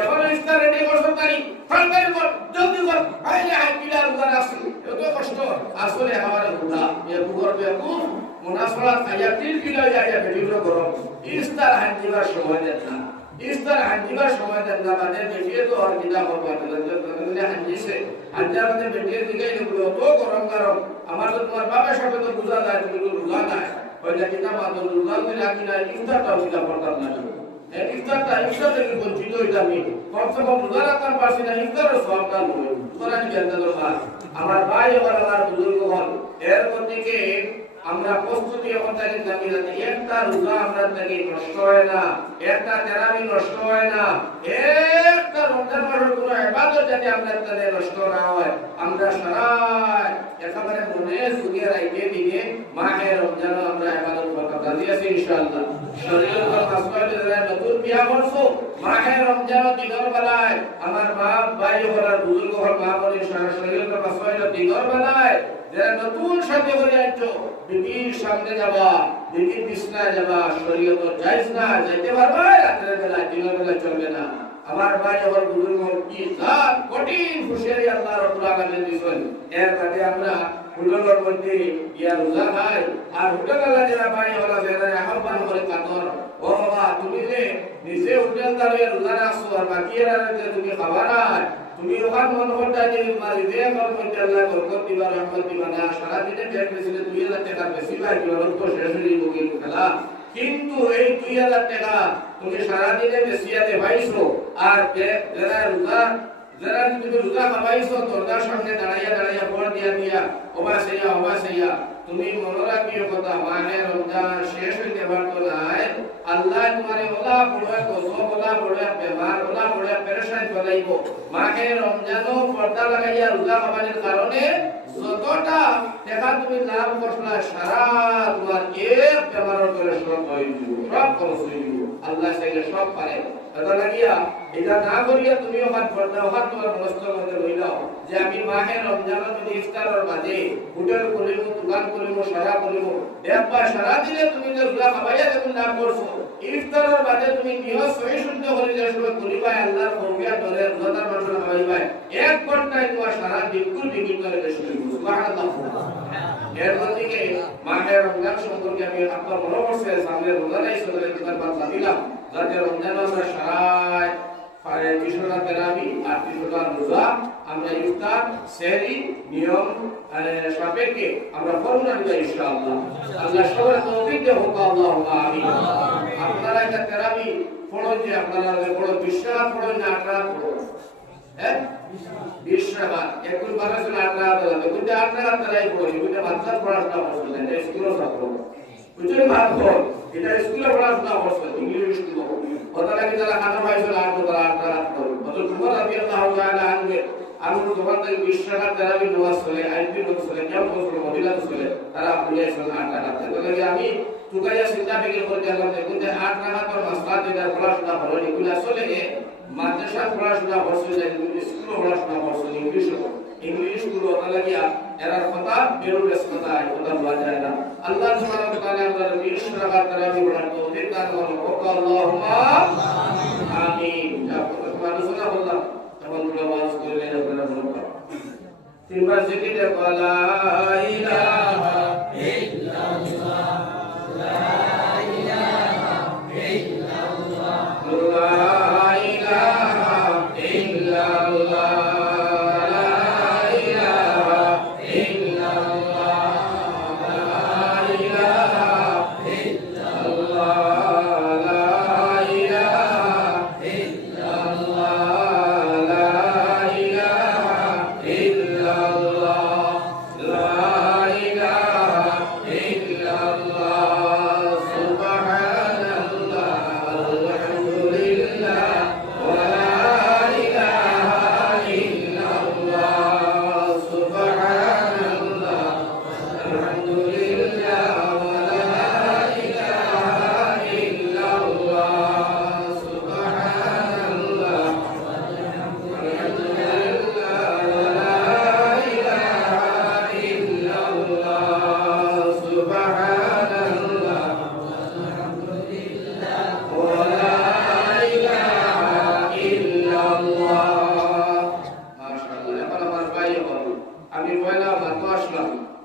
এখন ইফতার রেডি করছো তারি ফালকারি কর জলদি কর আইলে আই পিলার উদার আসল এত কষ্ট আসলে আমারে গুড়া এ বুগর বেকু মুনাসরা খাইয়া তিল কিলো যাইয়া বেটির গরম ইফতার হাজিবার সময় দেন না ইফতার হাজিবার সময় দেন না মানে বেটিয়ে তো আর কিনা করবা তাহলে হাজিছে হাজার মধ্যে বেটিয়ে দিগাই এগুলো তো গরম গরম আমার তো তোমার বাবার সাথে তো বুঝা যায় তুমি তো রোজা নাই ওইটা কিনা মাত্র রোজা করে রাখি না ইফতারটাও কিনা করতাম না ইফতারটা ইফতার থেকে বঞ্চিত হইতাম আমি কমসে কম রোজা রাখতাম পারছি না ইফতারের সবটা নয় কোরআন জ্ঞান দরকার আমার ভাই আমার বুজুর্গ হল এর মধ্যে আমরা প্রস্তুতি এখন থেকে জানি না একটা রোজা আমরা থেকে নষ্ট হয় না একটা তেরাবি নষ্ট হয় না একটা রমজান মাসের কোনো ইবাদত যাতে আমরা থেকে নষ্ট না হয় আমরা সারা একেবারে মনে সুখে রাখতে দিনে মাহে রমজান আমরা ইবাদত করতে রাজি আছি ইনশাআল্লাহ শরীরের মাসওয়ালে যারা নতুন বিয়া করছো মাহে রমজান দিগর বেলায় আমার মা ভাই ওরা বুজুর্গ হল মা বলি শরীরের মাসওয়ালে দিগর বেলায় যারা নতুন সাথে করে আছো বিবির সামনে যাবা বিবির বিছনায় যাবা শরীয়ত জায়েজ না যাইতে পারবে রাতের বেলা দিনের বেলা চলবে না আমার ভাই আমার বুজুর্গ কি জাত কঠিন হুঁশিয়ারি আল্লাহ রাব্বুল আলামিন দিয়েছেন এর বাদে আমরা হুজুরের মধ্যে ইয়া রোজা খাই আর হুজুররা যারা ভাই ওরা যারা আহ্বান করে কাতর ও বাবা তুমি যে নিজে হোটেল দাঁড়িয়ে রোজা রাখছো আর বাকি এরা তুমি খাবার নাই তুমি ওখান মন করতে যে মারি দে কর করতে আল্লাহ বরকত দিবা রহমত দিবা না সারা দিনে পেট বেশিলে 2000 টাকা বেশি পাই দিবা তো শেষ হয়ে গেল খেলা কিন্তু এই 2000 টাকা তুমি সারা দিনে বেশিয়াতে পাইছো আর যারা তুমি রোজা খাওয়াইছো দরজার সামনে দাঁড়াইয়া দাঁড়াইয়া পড় দিয়া দিয়া ওবা সেইয়া তুমি মনে রাখিও কথা মানে রমজান শেষ হইতে পারতো নাই আল্লাহ তোমারে ওলা পড়ে কসম ওলা পড়ে বেমার ওলা পড়ে পেরেশান চলাইবো মাহে রমজানও পর্দা লাগাইয়া রোজা খাওয়ানোর কারণে যতটা টাকা তুমি লাভ করছলা সারা তোমার এক বেমারের করে সব হয়ে যাব সব খরচ হয়ে যাব আল্লাহ সেটা সব পারে এটা লাগিয়া এটা না করিয়া তুমি ওখান পর্দা ওখান তোমার মনস্থর মধ্যে রইলাও যে আমি মাহে রমজান যদি ইফতারের বাদে হোটেল করিব দোকান করিব সারা করিব একবার সারা দিলে তুমি যে রোজা খাওয়াইয়া যখন লাভ করছো ইফতারের বাদে তুমি নিয়ত সহি শুদ্ধ করে যে সময় করিবা আল্লাহর কবিয়া ধরে রোজাদার মানুষ খাওয়াইবা এক ঘন্টায় তোমার সারা বিলকুল বিকিট করে বেশি সুবহানাল্লাহ এর মধ্যে মাহে রমজান সম্পর্কে আমি আপনার মনে করছে সামনে রোজা নাই সদরে কিতাব বাতলা দিলাম যাতে রমজান আমরা সারায় পারে 300 তেরাবি আর 300 রোজা আমরা ইফতার সেহরি নিয়ম সাপেক্ষে আমরা করুণা দিব ইনশাআল্লাহ আল্লাহ সবার তৌফিক দেন আল্লাহুম্মা আমিন আপনারা এটা তেরাবি পড়ো যে আপনারা পড়ো 20 টাকা পড়ো না 8 টাকা পড়ো হ্যাঁ 20 টাকা একটু বারো জন 8 টাকা দাও কিন্তু 8 টাকা তারাই পড়ো কিন্তু বাচ্চা পড়াশোনা করছে না স্কুলে ছাত্র বুঝলে ভাগ হয় এটা স্কুলে পড়াশোনা করছে ইংলিশ স্কুল কথা লাগে যারা খানা পাইছিল আর তো তারা 8 টাকা পড়ো অত তোমার রাদিয়াল্লাহু তাআলা আনবে আমি যখন থেকে 20 টাকা তেরাবি নামাজ চলে আইপি নামাজ চলে কেমন বছর মহিলা চলে তারা আপনি আসলে 8 টাকা তাহলে আমি তুকাইয়া চিন্তা ফিকির করে গেলাম যে কিন্তু 8 টাকা তোর মাসলা যেটা পড়াশোনা হলো এগুলো আসলে মাদ্রাসা পড়াশোনা করছে যে স্কুল পড়াশোনা করছে ইংলিশ গুলো লাগিয়া এরার কথা বেরোলে কথা কথা বলা যায় না আল্লাহ সুবহানাহু ওয়া তাআলা আমাদের 20 টাকা তেরাবি পড়ার তৌফিক দান করুন আল্লাহুম্মা আমিন আপনারা আলোচনা করলাম তখন নামাজ করে আপনারা বলুন তিনবার জিকির লা ইলাহা ইল্লাল্লাহ লা ইলাহা ইল্লাল্লাহ লা ইলাহা ইল্লাল্লাহ لا إله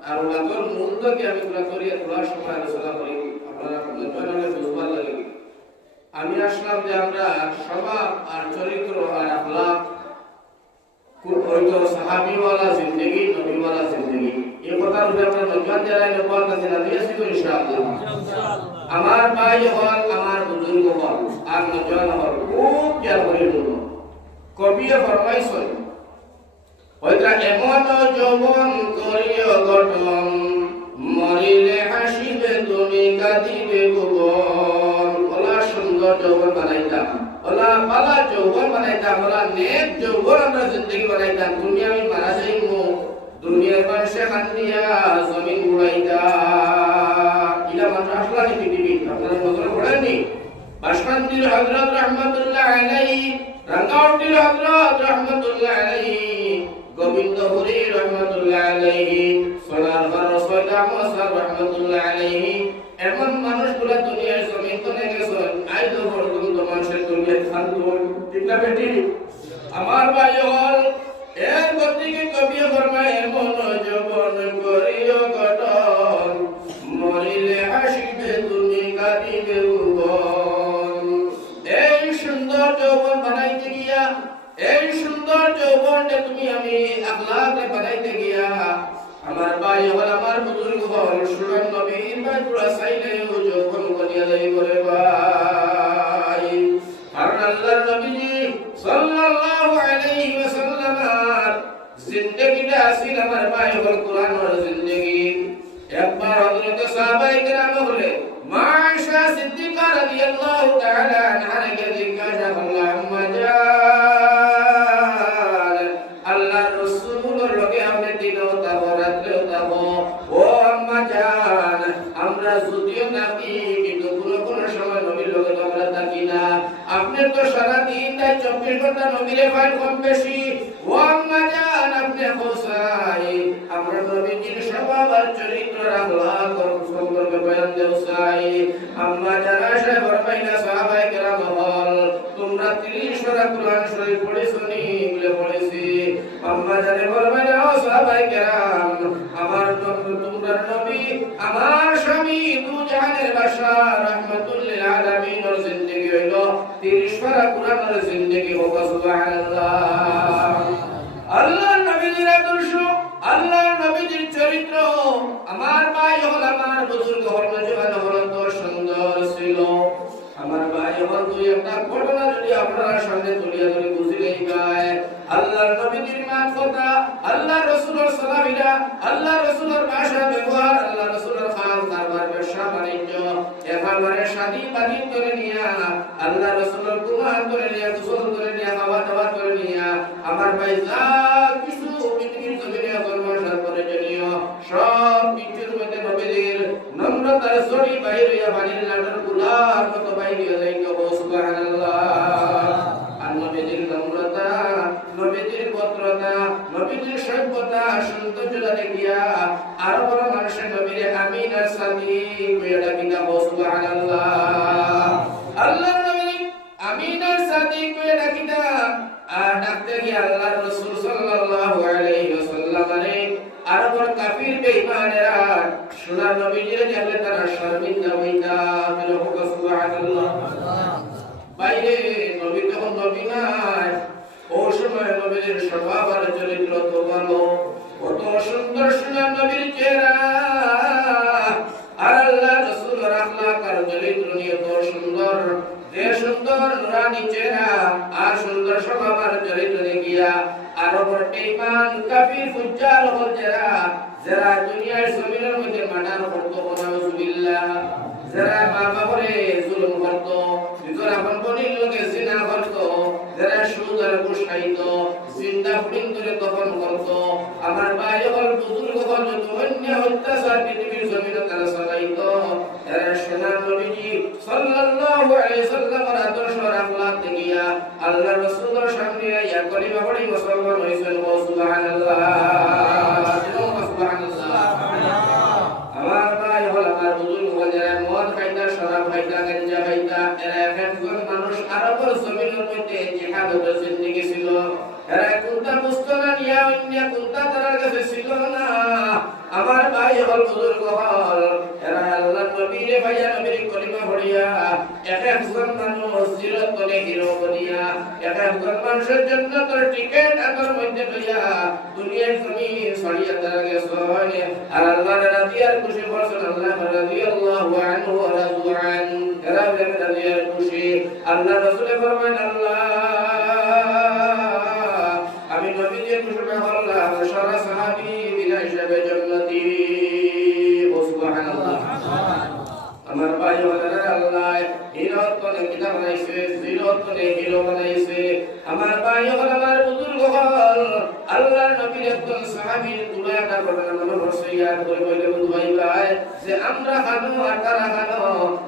আর ওলাতর মূল থেকে আমি ওলা করিয়া তোলার সময় আলোচনা করি আপনারা জয়নালে বুঝবার লাগে আমি আসলাম যে আমরা স্বভাব আর চরিত্র আর আখলাক হয়তো সাহাবিওয়ালা জিন্দগি নবীওয়ালা জিন্দগি এই কথার উপরে আমরা নজর দেওয়াই নবুয়ার কাছে রাজি আছি তো ইনশাআল্লাহ আমার ভাই হল আমার বুজুর্গ হল আর নজর হল খুব খেয়াল করে শুনুন কবিয়ে ফরমাইছেন হয়তো এমন যৌবন করিও গঠন মরিলে হাসিবে তুমি কাঁদিবে ভুবন ওলা সুন্দর যৌবন বানাইতাম ওলা পালা যৌবন বানাইতাম ওলা নেক যৌবন আমরা জিন্দগি বানাইতাম দুনিয়া আমি মারা যাইমু দুনিয়ার মানুষে খান্দিয়া জমিন উড়াইতা ইলা মানুষ আসলানি পৃথিবী আপনারা নজর পড়েননি বাসকান্দির হযরত রাহমাতুল্লাহ আলাইহি রাঙ্গাউটির হযরত রাহমাতুল্লাহ আলাইহি গোবিন্দপুরী রহমাতুল্লাহ আলাইহি সোনারগাঁও রসয়দা মোসার রহমাতুল্লাহ আলাইহি এমন মানুষগুলা দুনিয়ার জমিন তনে গেছেন আইতো পর্যন্ত মানুষের দুনিয়ায় খান্দুন ঠিক না বেটি আমার ভাই হল এর গতিকে কবি ফরমায় এমন যৌবন করিও গঠন মরিলে হাসিবে তুমি কাঁদিবে ভুবন এই সুন্দর যৌবন বানাইতে গিয়া এই সুন্দর যৌবনটা তুমি আমি আখলাকে বানাইতে গিয়া আমার ভাই হল আমার বুজুর্গ হল সুরান নবীর বাইতুল্লাহ সাইলে ও যৌবন করিয়া দেই করে ভাই কারণ আল্লাহর নবীজি সাল্লাল্লাহু আলাইহি ওয়াসাল্লাম জিন্দেগিটা আসিল আমার ভাই হল কোরআনের জিন্দেগি একবার হযরত সাহাবায়ে কেরাম বলে মা আয়েশা সিদ্দিকা রাদিয়াল্লাহু তাআলা আনহা কে জিজ্ঞাসা করলেন আম্মা জান আল্লাহর রাসূলের লগে আপনি দিনও তাবো রাত্রেও তাবো ও আম্মা জান আমরা যদিও থাকি কিন্তু কোন সময় নবীর লগে আমরা থাকি না আপনি তো সারা দিন তাই 24 ঘন্টা নবীরে পাই কম বেশি ও আম্মা জান আপনি হোসাই আমরা নবীর স্বভাব আর চরিত্র আখলাক সম্পর্কে বয়ান দেওসাই আম্মা জান আয়েশা ফরমাইনা সাহাবায়ে কেরাম হল তোমরা 30 সূরা কুরআন শরীফ পড়েছনি বলে পড়েছি আম্মা জানে ফরমাইনা ও সাহাবায়ে কেরাম আমার তোমরা নবী আমার স্বামী দু জাহানের বাদশা রাহমাতুল লিল আলামিন এর জিন্দেগি হইল 30 সূরা কুরআনের জিন্দেগি হোক সুবহানাল্লাহ আল্লাহর নবীর আদর্শ আল্লাহর নবীর চরিত্র আমার ভাই হল আমার বুজুর্গ হল নজওয়ান হল তো সুন্দর ছিল আমার ভাই হল দুই একটা ঘটনা যদি আপনারা সামনে তুলিয়া ধরে বুঝিলেই গায় আল্লাহর নবীর মান কথা আল্লাহর রাসূলের সালামিরা আল্লাহর রাসূলের ভাষা ব্যবহার আল্লাহর রাসূলের খাল কারবার ব্যবসা বাণিজ্য একেবারে শাদী বাদী করে নিয়া আল্লাহর রাসূলের গুনাহ করে নিয়া গোসল করে নিয়া খাওয়া দাওয়া করে নিয়া আমার ভাই যা কিছু পৃথিবীর জমিনে কর্মসার প্রয়োজনীয় সব কিছুর মধ্যে নবীর নম্রতার সরি বাইরে বাণীর লাডর গুলার মতো বাইরে যাইতো সুবহানাল্লাহ আর নবীর নম্রতা নবীর পত্রতা নবীর সভ্যতা সৌন্দর্যতা দেখিয়া আর বড় মানুষের নবীর আমিন আর সাদিক কইয়া কিনা সুবহানাল্লাহ আল্লাহর নবী আমিন আর সাদিক কইয়া কিনা আর ডাকতে গিয়ে আল্লাহর রাসূল সাল্লাল্লাহু আলাইহি ওয়াসাল্লাম আর বড় কাফির বেঈমানেরা সোনা নবীজির জানলে তারা শর্মিন্দা হইতা বলে সুবহানাল্লাহ বাইরে নবী তখন নবী নাই ও সময় নবীর স্বভাব আর চরিত্র তো ভালো কত সুন্দর সোনা নবীর চেহারা আর আল্লাহ রাসূলের আখলাক আর চরিত্র নিয়ে তো সুন্দর যে সুন্দর নুরানি চেহারা আর সুন্দর স্বভাব আর চরিত্র দেখিয়া আরো বড় বেঈমান কাফির ফুজ্জার হল যারা দুনিয়ার জমিনের মধ্যে মানার করতো নাউযুবিল্লাহ যারা মা বাবারে জুলুম করতো নিজের আপন বোনের লগে জিনা করতো যারা সুদ আর ঘুষ খাইতো জিন্দা ফুটিং করে দফন করতো আমার ভাই হল বুজুর্গ হল যত অন্যায় অত্যাচার পৃথিবীর জমিনে তারা চালাইতো এরা সোনার নবীজি সাল্লাল্লাহু আলাইহি সাল্লামের আদর্শ আর আখলাক দেখিয়া আল্লাহর রাসূলের সামনে ইয়া কলিমা পড়ি মুসলমান হইছেন ও সুবহানাল্লাহ সুবহানাল্লাহ আমার ভাই হল আমার বুজুর্গ হল যারা মদ খাইতা শরাব খাইতা গাঞ্জা খাইতা এরা একজন মানুষ আরবের জমিনের মধ্যে জিহাদের জিন্দেগি ছিল এরা কোনটা বুঝতো না নিয়া অন্য কোনটা তার কাছে ছিল না আমার হল বুজুর্গ হল এরা আল্লাহ নবীরে ভাইয়া নবীর কলিমা পড়িয়া এক একজন মানুষ চিরতরে হিরো বনিয়া এক একজন মানুষের জন্য তোর টিকেট আতর মধ্যে লইয়া দুনিয়ার জমিন ছড়িয়া তারা গেছে আর আল্লাহ রাদিয়ার খুশি করছেন আল্লাহ রাদিয়াল্লাহু আনহু ওয়া রাদু আন এরা রাদিয়ার খুশি আল্লাহ রাসূল ফরমান আল্লাহ আমি নবীকে ঘোষণা করলাম সারা সাহাবী বিনা হিসাবে জান্নাতি সুবহানাল্লাহ আমার ভাই ওয়ালা আল্লাহ হিরত কোনে কিতাব বানাইছে জিরত কোনে হিরো বানাইছে আমার ভাই ওয়ালা আমার বুজুর্গ হল আল্লাহর নবীর একজন সাহাবীর তুলনা ঘটনা মনে পড়ছে ইয়াদ করে বলে বুঝ ভাই যে আমরা খানো আর তারা খানো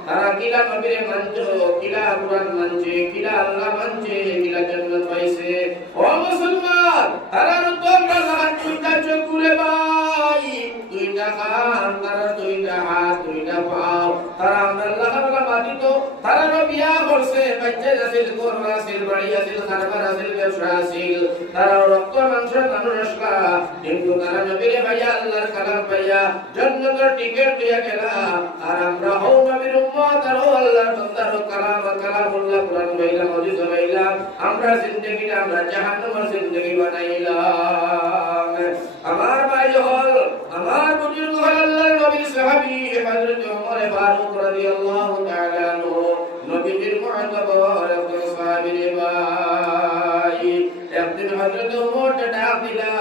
তারা কিলা নবীরে মানছো কিলা কুরআন মানছে কিলা আল্লাহ মানছে কিলা জান্নাত পাইছে ও মুসলমান তারা তোমরা লাহান দুইটা চোখ খুলে ভাই দুইটা কান তারা দুইটা হাত দুইটা পাও তারা আল্লাহ তাআলা বাদিত তারা বিয়া করছে বাচ্চা আছিল কোরআন আছিল বাড়ি আছিল কারবার আছিল ব্যবসা আছিল তারা রক্ত মাংস মানুষ আসলা কিন্তু তারা নবীর ভাইয়া আল্লাহর কালাম পাইয়া জান্নাতের টিকেট দিয়া গেলা আর আমরা হও নবীর উম্মত আর আল্লাহর বান্দার কালামুল্লাহ কোরআন বাইলা মজিদ বাইলা আমরা জিন্দেগিটা আমরা জাহান্নামের জিন্দেগি বানাইলাম আমার ভাই হল আমার বুজুর্গ হল আল্লাহর নবীর সাহাবী হযরত ওমর ফারুক রাদিয়াল্লাহু তাআলা আনহু নবীর মুআতাবার একজন সাহাবী রে ভাই একদিন হযরত ওমর ডাক দিলা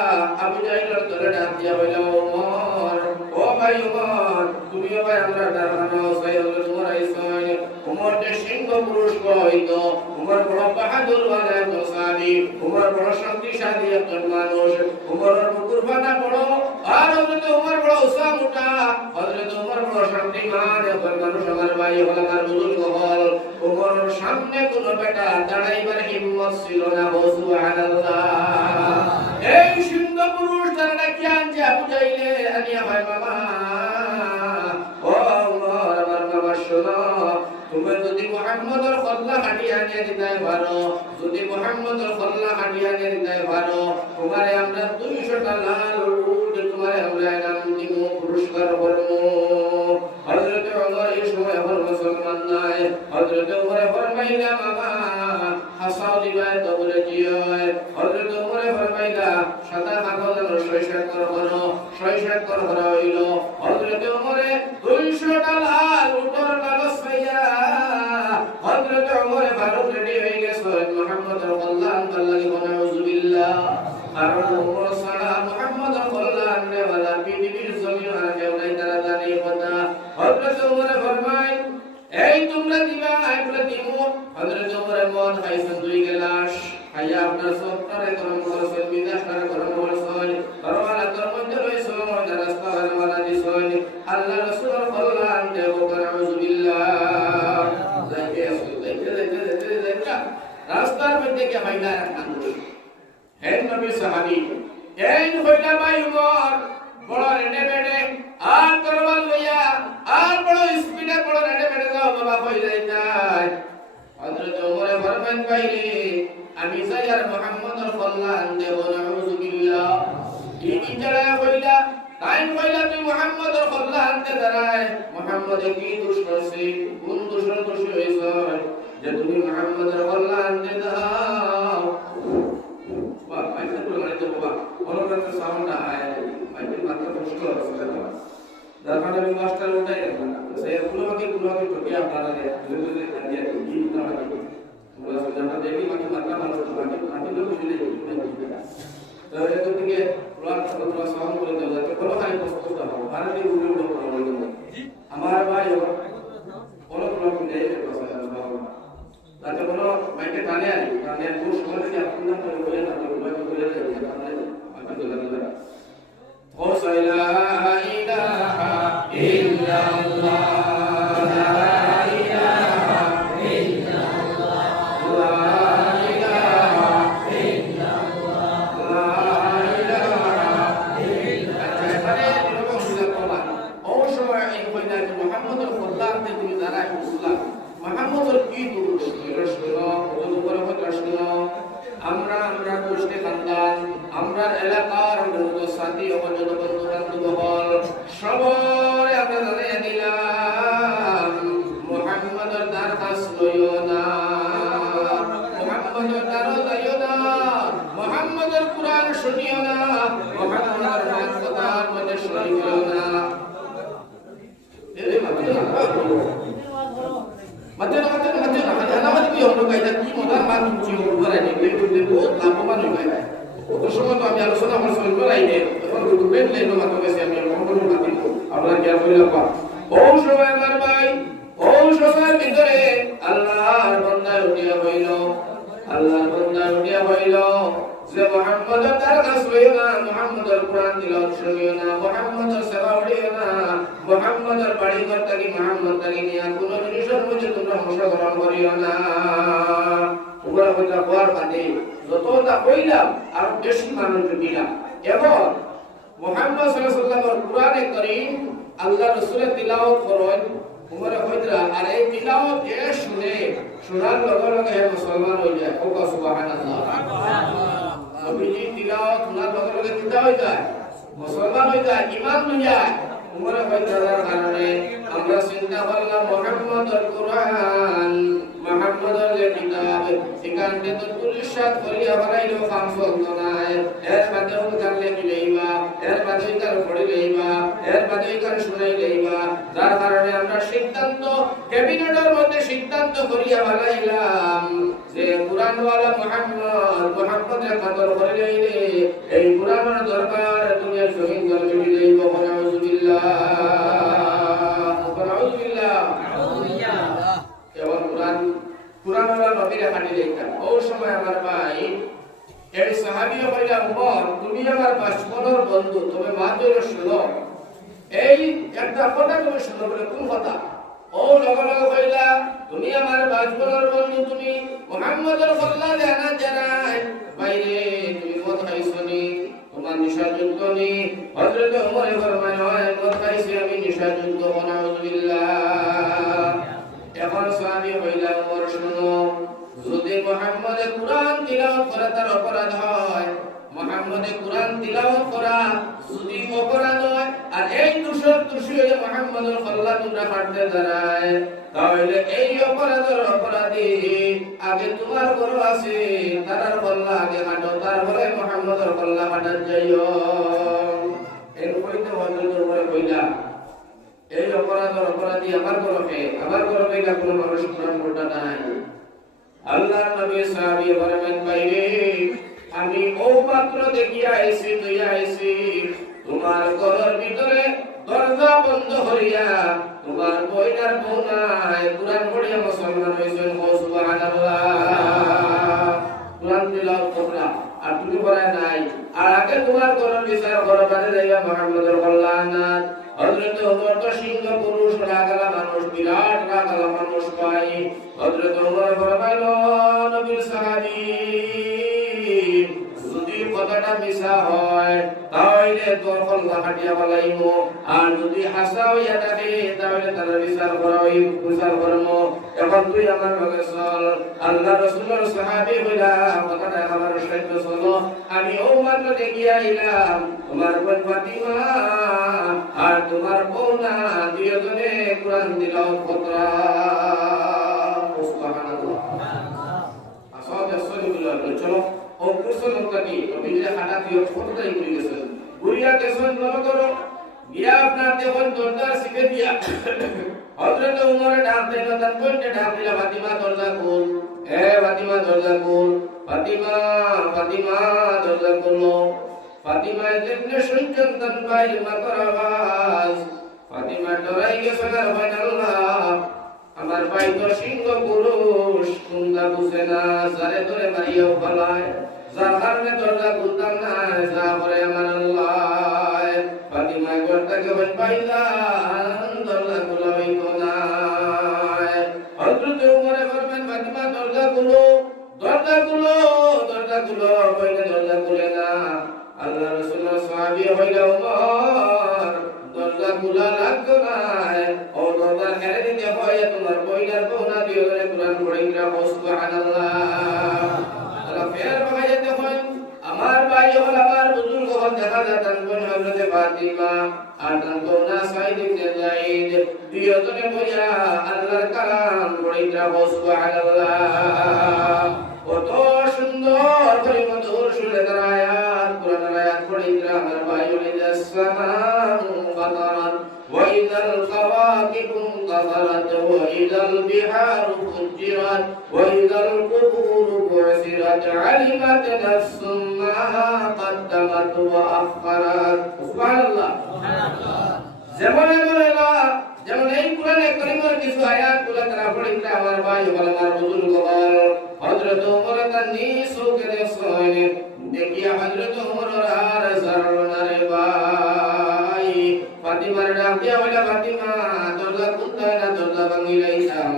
আবু জাহলের তোরে ডাক দিয়া বলে ওমর ও ভাই ওমর তুমি ভাই আমরা দারখানা সাই হযরত ওমর আইছেন ওমর যে সিংহ পুরুষ হইতো ওমর বড় বাহাদুর ওয়ালা একজন সাহাবী ওমর বড় শক্তিশালী একজন মানুষ ওমরের কুরবানা বড় আর হযরত ওমর বড় উসা মোটা হযরত ওমর বড় শক্তিমান একজন মানুষ আমার ভাই হল আমার বুজুর্গ হল ওমরের সামনে কোনো বেটা দাঁড়াইবার হিম্মত ছিল না সুবহানাল্লাহ এই সিংহ পুরুষ তারা কি আনছে আবু জাইলে আনিয়া ভাই মামা ও ওমর আমার মামা শোনো তুমি যদি মুহাম্মদের খল্লা হাঁটিয়ে আনিয়ে দিতে পারো যদি মুহাম্মদের খল্লা হাঁটিয়ে আনিয়ে দিতে পারো তোমারে আমরা 200টা লাল উট তোমারে আমরা এনাম দিব পুরস্কার করব হযরত ওমর এই সময় হল মুসলমান নাই হযরত ওমর ফরমাইলা মামা হাসাও দিবাই তো বলে জিয় হযরত ওমর ফরমাইলা সাদা কাগজ শৈশব কর হইল হযরত ওমরে 200টা লাল উটর কাগজ পাইয়া হযরত ওমর ফারুক রেডি হয়ে গেছে মুহাম্মদের কল্যাণ আল্লাহকে বলে আউযুবিল্লাহ আর ওমর সারা মুহাম্মদের কল্যাণ নেওয়ালা পৃথিবীর জমিন আর কেউ নাই তারা জানে কথা হযরত ওমর ফরমায় এই তোমরা দিবা আইবলে দিমু হযরত ওমরের মন খাইছেন দুই গ্লাস খাইয়া আপনার সত্তরে করম করছেন বিনাশার করম করছেন পরওয়ালা তোর মধ্যে রইছে মধ্যে রাস্তা ওয়ালা দিছেন আল্লাহ রাসূলের কল্যাণ দেব আউযুবিল্লাহ রাস্তার মধ্যে কে মাইলা মানুষ হেন নবী সাহাবী এই হইলা ভাই উমর বড় রেডে বেডে আর তরবাল লইয়া আর বড় স্পিডে বড় রেডে বেডে যাও বাবা কই যাই নাই হযরত ওমর ফরমান ভাইরে আমি যাই আর মুহাম্মদের কল্যাণ দেব নাউযুবিল্লাহ কি যারা কইলা টাইম কইলা তুই মুহাম্মদের কল্যাণ তে দাঁড়ায় মুহাম্মদে কি দোষ করছে কোন দোষের দোষী হইছে যে তুমি মুহাম্মদের কল্যাণ তে দাও বাবা মাইকে তো মানে তো বাবা ওনার তো সাউন্ড আয় মাইকে মাত্র কষ্ট হচ্ছে দারখানা আমি মাস্টার উঠাই রাখলাম সে গুলোকে ঠকে আপনারা ধীরে ধীরে দিয়ে কি না তোমরা জানা দেখি মাকে মাত্রা মানুষ মাকে লোক মিলে তো এত থেকে প্লান তোমরা সাউন্ড করে দাও যাতে কোনো খালি কষ্ট না হয় ভারতে উড়ে উড়ে বলবো আমার ভাই কোনো লোক নেই তাতে কোনো মাইকে টানে আনি টানে কোন সময় থেকে আপনি না করে বলে না বলে যায় ও সাইলা ইলাহা ইল্লাল্লাহ আমরা বহুত লাভবান হয়ে যায়। কত সময় তো আমি আলোচনা করছিলাম লাইনে, এখন গভর্নমেন্ট লাইনে মাত্র গেছি আমি মঙ্গল মাতিব আপনারা কি বললাম পা ও সময় আমার ভাই ও সময়ের ভিতরে আল্লাহর বান্দা উঠিয়া হইল, আল্লাহর বান্দা উঠিয়া হইল যে মুহাম্মদের দরকার শুনিও না, মুহাম্মদের কোরআন তিলাওয়াত শুনিও না, মুহাম্মদের সেবা করিও না, মুহাম্মদের বাড়ি ঘর থেকে মুহাম্মদ থেকে নিয়ে কোন জিনিসের মধ্যে তোমরা অংশগ্রহণ করিও না। তোমরা বলতে পর বাদে যতটা কইলাম আর বেশি মানুষ দিলাম। এবং মুহাম্মদ সাল্লাল্লাহু আলাইহি ওয়াসাল্লামের কোরআনে কারীম আল্লাহ রাসূলের তিলাওয়াত করেন উমরে কইরা, আর এই তিলাওয়াত যে শুনে শোনার লগে লগে মুসলমান হয়ে যায়। ও সুবহানাল্লাহ, নবীজি তিলাওয়াত শোনার লগে লগে কিতা হয়ে যায়, মুসলমান হয়ে যায়, ঈমান হয়ে যায়। উমরে কইরার কারণে আমরা চিন্তা করলাম মুহাম্মদের কোরআন, মুহাম্মদের যে কিতাব এখানে তো তুলিশাত করিয়া বানাইলো কাম চলতো না। এর মাঝে উনকালে মিলাইবা, এর মাঝে কার পড়ে লইবা, এর মাঝে কার শুনাই লইবা। যার কারণে আমরা সিদ্ধান্ত ক্যাবিনেটের মধ্যে সিদ্ধান্ত করিয়া বানাইলাম যে কোরআনওয়ালা মুহাম্মদের কদর করে লইলে এই কোরআনের দরকার দুনিয়ার জমিন জমিন লইব। নাউযুবিল্লাহ নাউযুবিল্লাহ নাউযুবিল্লাহ। এবং কোরআনওয়ালা নবীরা খালি লেখা ও সময় আমার ভাই এই সাহাবী কইলা উমর তুমি আমার বাঁচপনের বন্ধু, তবে মাত্র শুনো এই একটা কথা তুমি শুনো বলে কোন কথা? ও লগে লগে কইলা তুমি আমার বাঁচপনের বন্ধু, তুমি মুহাম্মদের কল্লা জানা জানাই বাইরে তুমি মদ খাইছনি, তোমার নিশাযুক্ত নি। হযরত ওমর ফরমায় হয় মদ খাইছি আমি নিশাযুক্ত। নাউযুবিল্লাহ। এখন সাহাবী কইলা ওমর শুনো, যদি মুহাম্মদে কোরআন তিলাওয়াত করা তার অপরাধ হয়, মুহাম্মদে কোরআন তিলাওয়াত করা যদি অপরাধ হয়, আর এই দোষী হয়ে মুহাম্মদের কল্লা তোমরা কাটতে দাঁড়ায়, তাহলে এই অপরাধের অপরাধী আগে তোমার বড় আছে তার কল্লা আগে কাটো, তারপরে মুহাম্মদের কল্লা কাটার যাইও। এর কইতে হযরতের উপরে কইলা এই অপরাধের অপরাধী আমার গরফে এটা কোনো মানুষ কোরআন পড়া নাই। আল্লাহর নবী সাহাবী ফরমান বাইরে আমি ও পাত্র দেখিয়া আইছি তুইয়া আইছি তোমার ঘরের ভিতরে দরজা বন্ধ করিয়া তোমার বইনার বউনায় কোরআন পড়িয়া মুসলমান হইছেন। সুবহানাল্লাহ। কোরআন তিলাওয়াত করলা আর তুমি পড়ায় নাই, আর আগে তোমার ঘরের বিচার ঘরের বাড়ি যাইবা মুহাম্মদের কল্যাণাত। হযরত ওমর তো সিংহ পুরুষ, রাগালা মানুষ, বিরাট রাগালা মানুষ পাই। হযরত ওমর ফরমাইল নবীর সাহাবী যদি কথাটা মিছা হয় তাহলে তোর কল্লা কাটিয়া ফেলাইমু, আর যদি হাসা হইয়া থাকে তাহলে তার বিচার করব। এখন তুই আমার লগে চল। আল্লাহ রাসূলের সাহাবী হইলা কথাটা আমার সাথে চলো। আমি ও মাত্র দেখিয়া আইলাম তোমার বোন ফাতিমা আর তোমার বোনা দুইজনে কোরআন তিলাওয়াত করতা। সুবহানাল্লাহ। আসলে আসলে চলো ও কুরসলকানি নবীজি খানা দিয়ে ফটোটাই করে গেছেন। গুরিয়া কেসন নরো করো গিয়া আপনার দেখুন দরজা শিখে দিয়া হযরত ওমরে ডাক দিল, তার কোনটা ডাক দিলা ফাতিমা দরজা খোল, এ ফাতিমা দরজা খোল, ফাতিমা ফাতিমা দরজা খোলো। ফাতিমা যেমনে শুনছেন তার বাইরে মাতার আওয়াজ, ফাতিমা ডরাই গেছে। সুবহানাল্লাহ। আমার ভাই তো সিংহ পুরুষ, কুন্দা বুঝে না, সারে ধরে মারিয়াও ফলায়, যার কারণে দরজা খুলতাম না। যা করে আমার আল্লাহ ফাতিমা ঘরটাকে বল পাইলাম দরজা খোলা হইতো না। হযরত ওমর ফরমান ফাতিমা দরজা খুলো, দরজা খুলো, দরজা খুলো, কইলে দরজা খুলে না। আল্লাহ রাসূলের সাহাবী হইল ওমর দরজা খোলা লাগতো না, ও দরজা খেলে দিতে হয় তোমার বইলার বউনা দুইজনে কোরআন পড়িরা। সুবহানাল্লাহ। আল্লাহ ফের বাগাইতে হয় আমার ভাই হল আমার বুজুর্গ হল দেখা যাতান কোন হযরত ফাতিমা আর তার বউনা সাইদ ইবনে যায়েদ দুইজনে বইয়া আল্লাহর কালাম পড়িরা। সুবহানাল্লাহ। কত সুন্দর করে মধুর সুরে তার আয়াত কোরআনের আয়াত পড়িরা। আমার ভাই হল আসসালামু আলাইকুম ওয়া وإذا الكواكب انتثرت وإذا البحار فجرت وإذا القبور بعثرت علمت نفس ما قدمت وأخرت سبحان الله যেমন এই কোরআনে কারীমের কিছু আয়াতগুলো তারা পড়িতে আমার ভাই বলে আমার বুজুর্গ বল হযরত ওমর তার নিসুকে দেখছেন দেখিয়া হযরত ওমর আর সরনারে ভাই ফাতিমার ডাক দিয়া বলে ফাতিমা দরজা খুলতে না দরজা ভাঙিলাইতাম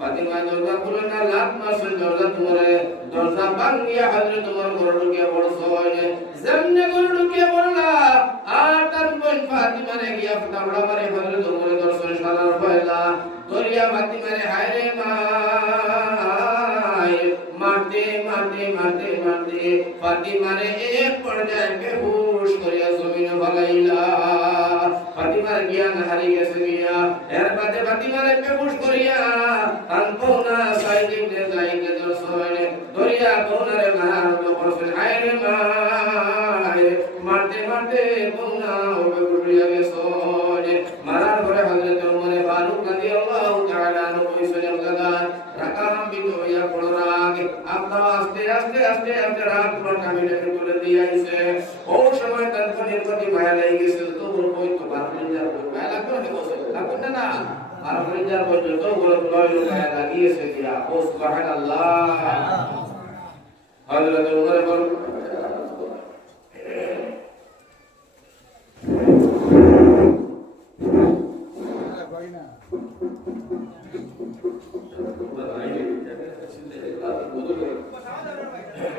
ফাতিমা দরজা খুলে না লাত মারছে দরজা তোমারে দরজা ভাঙিয়া হযরত ওমর ঘরে ঢুকিয়া পড়ছে যেমনে ঘরে ঢুকিয়া পড়লা আর তার বোন ফাতিমারে গিয়া ফাটাবড়া মারে হযরত ওমর দর্শন সালার পয়লা দরিয়া ফাতিমারে হায় রে মাই মারতে মারতে মারতে মারতে ফাতিমারে এক পর্যায়ে বেহুশ করিয়া জমিনে ফলাইলা ফাতিমার জ্ঞান হারিয়ে গেছে গিয়া এর বাদে ফাতিমারে বেহুশ করিয়া আনপৌনা সাইদিনে যাইতে দর্শন দরিয়া পৌনারে মারতে করছেন হায় রে মাই মারতে মারতে পৌনা হবে গুড়িয়া গেছে মারার পরে হযরত ওমর ফারুক রাদিয়াল্লাহু তাআলা আনহু কইছেন গাদার রাকাম বিদুয়া পড়রাগ আপনারা আস্তে আস্তে আস্তে আস্তে রাত পুরো কামিলে তুলে দিয়ে আইছে ও সময় তার প্রতি মায়া লেগে গেছে তো বই তো বারবার যা মায়া লাগতো না বসে লাগতো না বারবার যা পর্যন্ত বড় বড় মায়া লাগিয়েছে কিয়া ও সুবহানাল্লাহ হযরত ওমর বলেন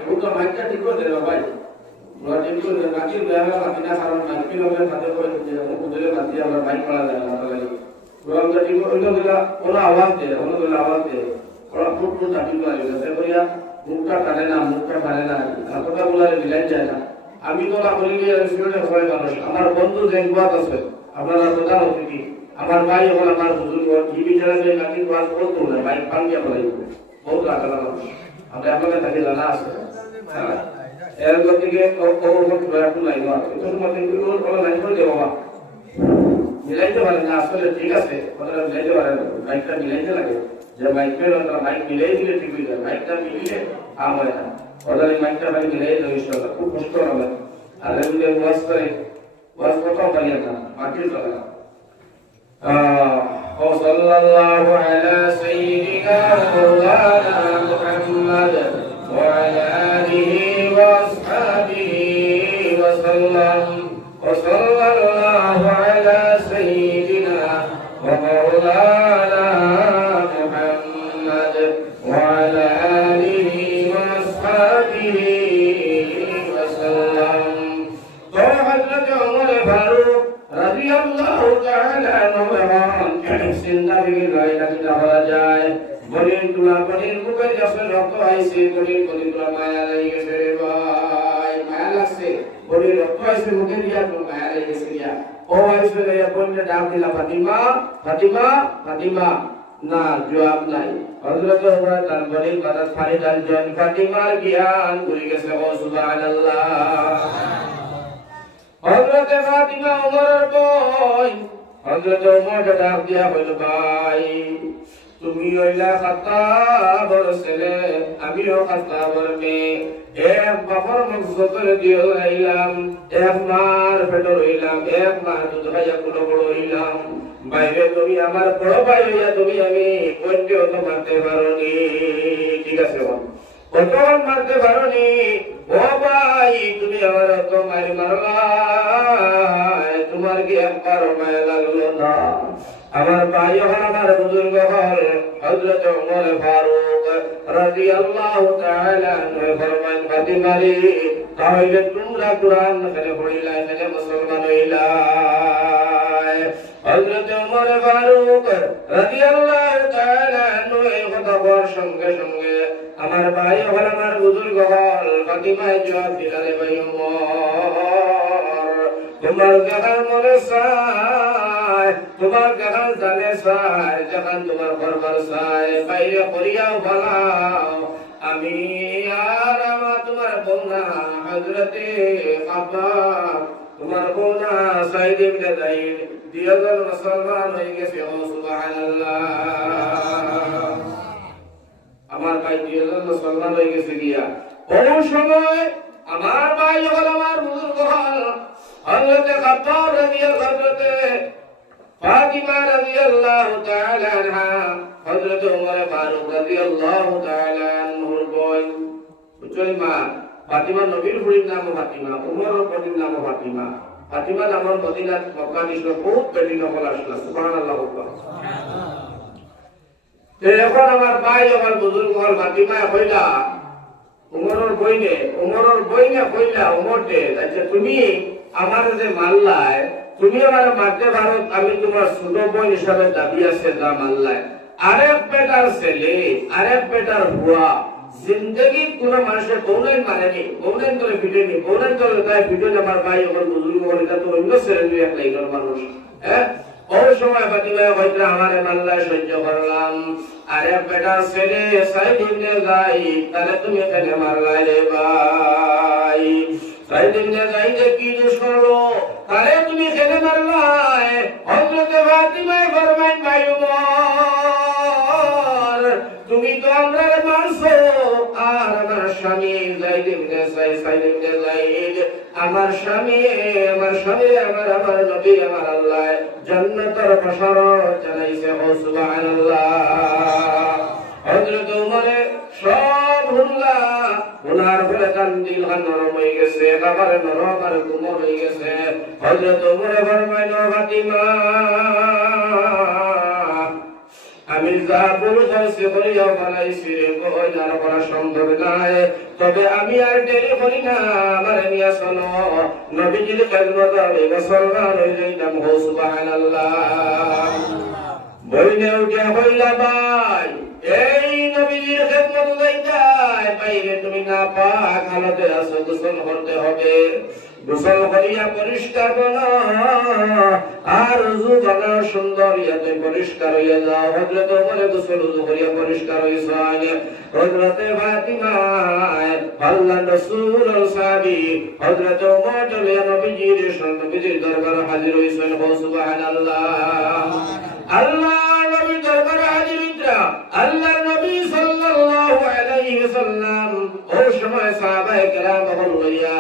Udah macam itu dari apa? Mulai itu dari kaki berapa? Kaki nak kalau kaki orang kata kau itu jangan kuda kaki orang baik malah jangan apa lagi. Orang tadi itu orang awam deh, orang awam deh. Orang pun tadi tu lagi. Saya beri muka karena, apa kau mulai bilang jangan. Ami tu lah beri dia sebenarnya orang manusia. Amar bantu jangan buat asal. Amar apa tahu tu? Amar bayi orang amar buzurg orang ini jangan dia kaki buat kau tu lah. Baik panggil apa lagi? बहुत आगे लगा আমরা আপনাদের কাছে জানা আছে এর গতিকে ও প্রয়াস নাই না এটা মধ্যে এগুলো বলা নাই করে দেব বাবা মিলাইতে পারে না আসলে ঠিক আছে ওটা মিলাইতে পারে না বাইকটা মিলাইতে লাগে যে বাইকের ওটা বাইক মিলাই দিলে ঠিক হয়ে যায় বাইকটা মিলিয়ে কাম হয় না ওটা বাইকটা বাইক মিলাই দিলে ইনশাআল্লাহ খুব কষ্ট হবে আর এগুলো ওয়াজ করে ওয়াজ কথা বলি না বাকি চলে وصلى الله على سيدنا مولانا محمد وعلى آله وأصحابه وسلم وصلى الله على سيدنا ومولانا محمد وعلى آله وأصحابه وسلم حضرت عمر फारूक رضي الله تعالى عنه জিন্দাগি গায়না কি হওয়া যায় বলির মুখে যখন রক্ত আইছে বলির তুলা মায়া লাগি গেছে রে ভাই মায়া লাগছে বলির রক্ত আইছে মুখে দিয়া তো মায়া লাগি গেছে গিয়া ও আইছে রে বললে ডাক দিলা ফাতিমা ফাতিমা ফাতিমা না জবাব নাই হযরত ওমর তার বলির বাদত ফারি ডাল জন ফাতিমার জ্ঞান ভুলে গেছে ও সুবহানাল্লাহ হযরত ফাতিমা ওমরের বই হযরত ওমর ডাক দিয়া বলল ভাই তুমি হইলা খাত্তাবর ছেলে আমিও খাত্তাবর মেয়ে এক বাবার মকসদ দিয়ে হইলাম এক মার পেট হইলাম এক মার দুধ খাইয়া কোনো বড় হইলাম বাইরে তুমি আমার বড় ভাই হইয়া তুমি আমি কন্যা তো মারতে পারোনি ঠিক আছে কত মারতে পারোনি ও ভাই তুমি আমার তো মারলা তোমার কি একবার মায়া লাগলো না আমার ভাই হল আমার বুজুর্গ হল হযরত ওমর ফারুক রাদিয়াল্লাহু তাআলা আনহু ফরমান ফাতিমা রে তাহলে তোমরা কুরআন করে পড়িলা এখানে মুসলমান হইলা হযরত ওমর ফারুক রাদিয়াল্লাহু তাআলা আনহু এই কথা বলার সঙ্গে সঙ্গে আমার ভাই হল আমার বুজুর্গ হল ফাতিমা জবাব দিলেন ভাই ওমর তোমার গান মনে চায় তোমার গান জানে চায় যখন তোমার ফরমান চায় বাইরে করিয়াও ভালাও আমি আর আমার তোমার বোনা হযরতে আব্বা তোমার বোনা সাইদ ইবনে যায়েদ দুইজন মুসলমান হয়ে গেছে। সুবহানাল্লাহ। আমার ভাই দুইজন মুসলমান হয়ে গেছে গিয়া কোন সময় আমার ভাই হল আমার বুজুর্গ হল হযরতে খাত্তাব রাদিয়াল্লাহু হযরতে ফাতিমা রাদিয়াল্লাহু তাআলা আনহা হযরতে ওমর ফারুক রাদিয়াল্লাহু তাআলা আনহুর বোন বুঝলিমা ফাতিমা নবীর বুড়ির নাম ফাতিমা, ওমরের বুড়ির নাম ফাতিমা। ফাতিমা নামের মদিনাত মক্কা ছিল বহুত বেটি নকল আসলো। সুবহানাল্লাহ। এখন আমার ভাই আমার বুজুর্গ হল ফাতিমা কইলা ওমরের বইনে কইলা ওমরকে, আচ্ছা তুমি আমার যে মাল্লায় তুমি আমার মারতে পারো, আমি তোমার ছোট বোন হিসাবে দাবি আছে যা মাল্লায়। আরেক বেটার ছেলে আরেক বেটার বুয়া জিন্দগি কোন মানুষের বউনাই মারেনি, বউনাই তোরে পিটেনি, বউনাই তোরে তাই পিটেনি। আমার ভাই আমার বুজুর্গ হল এটা তো অন্য ছেলে দুই এক লাইনের মানুষ। হ্যাঁ ওই সময় ফাতিমা হয়তো আমার মাল্লায় সহ্য করলাম। আরে বেটার ছেলে সাইদ ইবনে যায়েদ তারে তুমি কেন মারলাই রে ভাই? সাইদ ইবনে যায়েদ কি দোষ করলো তারে তুমি কেন মারলাই? হযরতে ফাতিমা ফরমায় ভাই ওমর তুমি তো আমরারে মারছো, আর আমার স্বামী যায়েদ ইবনে যায়েদ আমার স্বামী আমার নবী আমার আল্লাহ জান্নাতের বশারত জানাইছে। সুবহানাল্লাহ। হযরত ওমরে সব হুল্লা ওনার ফলে কান্দিল নরম হয়ে গেছে, একেবারে নরম আর কোমল হয়ে গেছে। হযরত ওমরে ফরমাইল ফাতিমা আমি যা বলছি বলিয়া বানাইছি রে বইলার করা সম্ভব নাই, তবে আমি আর দেরি করি না, আমার নিয়া চলো নবীজির খেদমত আমি মুসলমান হয়ে যাইতাম। সুবহানাল্লাহ। বইনে উঠে হইলা ভাই এই নবীজির খেদমত যাইতাই বাইরে তুমি না পাক হালতে আছো, গোসল করতে হবে। গোসল করিয়া পরিষ্কার বলো আর উযু বানা সুন্দর ইয়াতে পরিষ্কার হইয়া যাও। হযরত ওমরে গোসল উযু করিয়া পরিষ্কার হইছেন। হযরতে ফাতিমা আল্লাহর রাসূল সাহাবী হযরত ওমর চলে নবীজির দরবারে হাজির হইছেন। সুবহানাল্লাহ। আল্লাহর নবী দরবারে হাজির হইতা আল্লাহর নবী সাল্লাল্লাহু আলাইহি ওয়াসাল্লাম ওই সময় সাহাবায়ে কেরাম হইয়া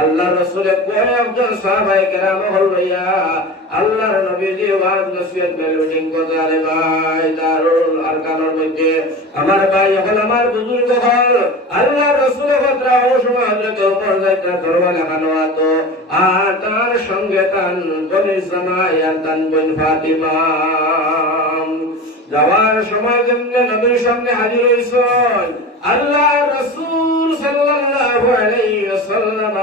আল্লাহর রাসূলের কয়েকজন সাহাবায়ে কেরাম হইয়া আল্লাহর নবীজি ওয়াজ নসিহত মিটিং করে। ভাই দারুল আরকানের মধ্যে আমার ভাই হল আমার বুজুর্গ হল আল্লাহর রাসূলের কথা ওই সময় হযরত ওমর যাইতা দরবারে লাগানো হতো, আর তার সঙ্গে তান বনি জামাই আর তান বোন ফাতিমা যাওয়ার সময় যেমনি নবীর সামনে হাজির হইছেন আল্লাহর রাসূল সাল্লাল্লাহু আলাইহি ওয়াসাল্লাম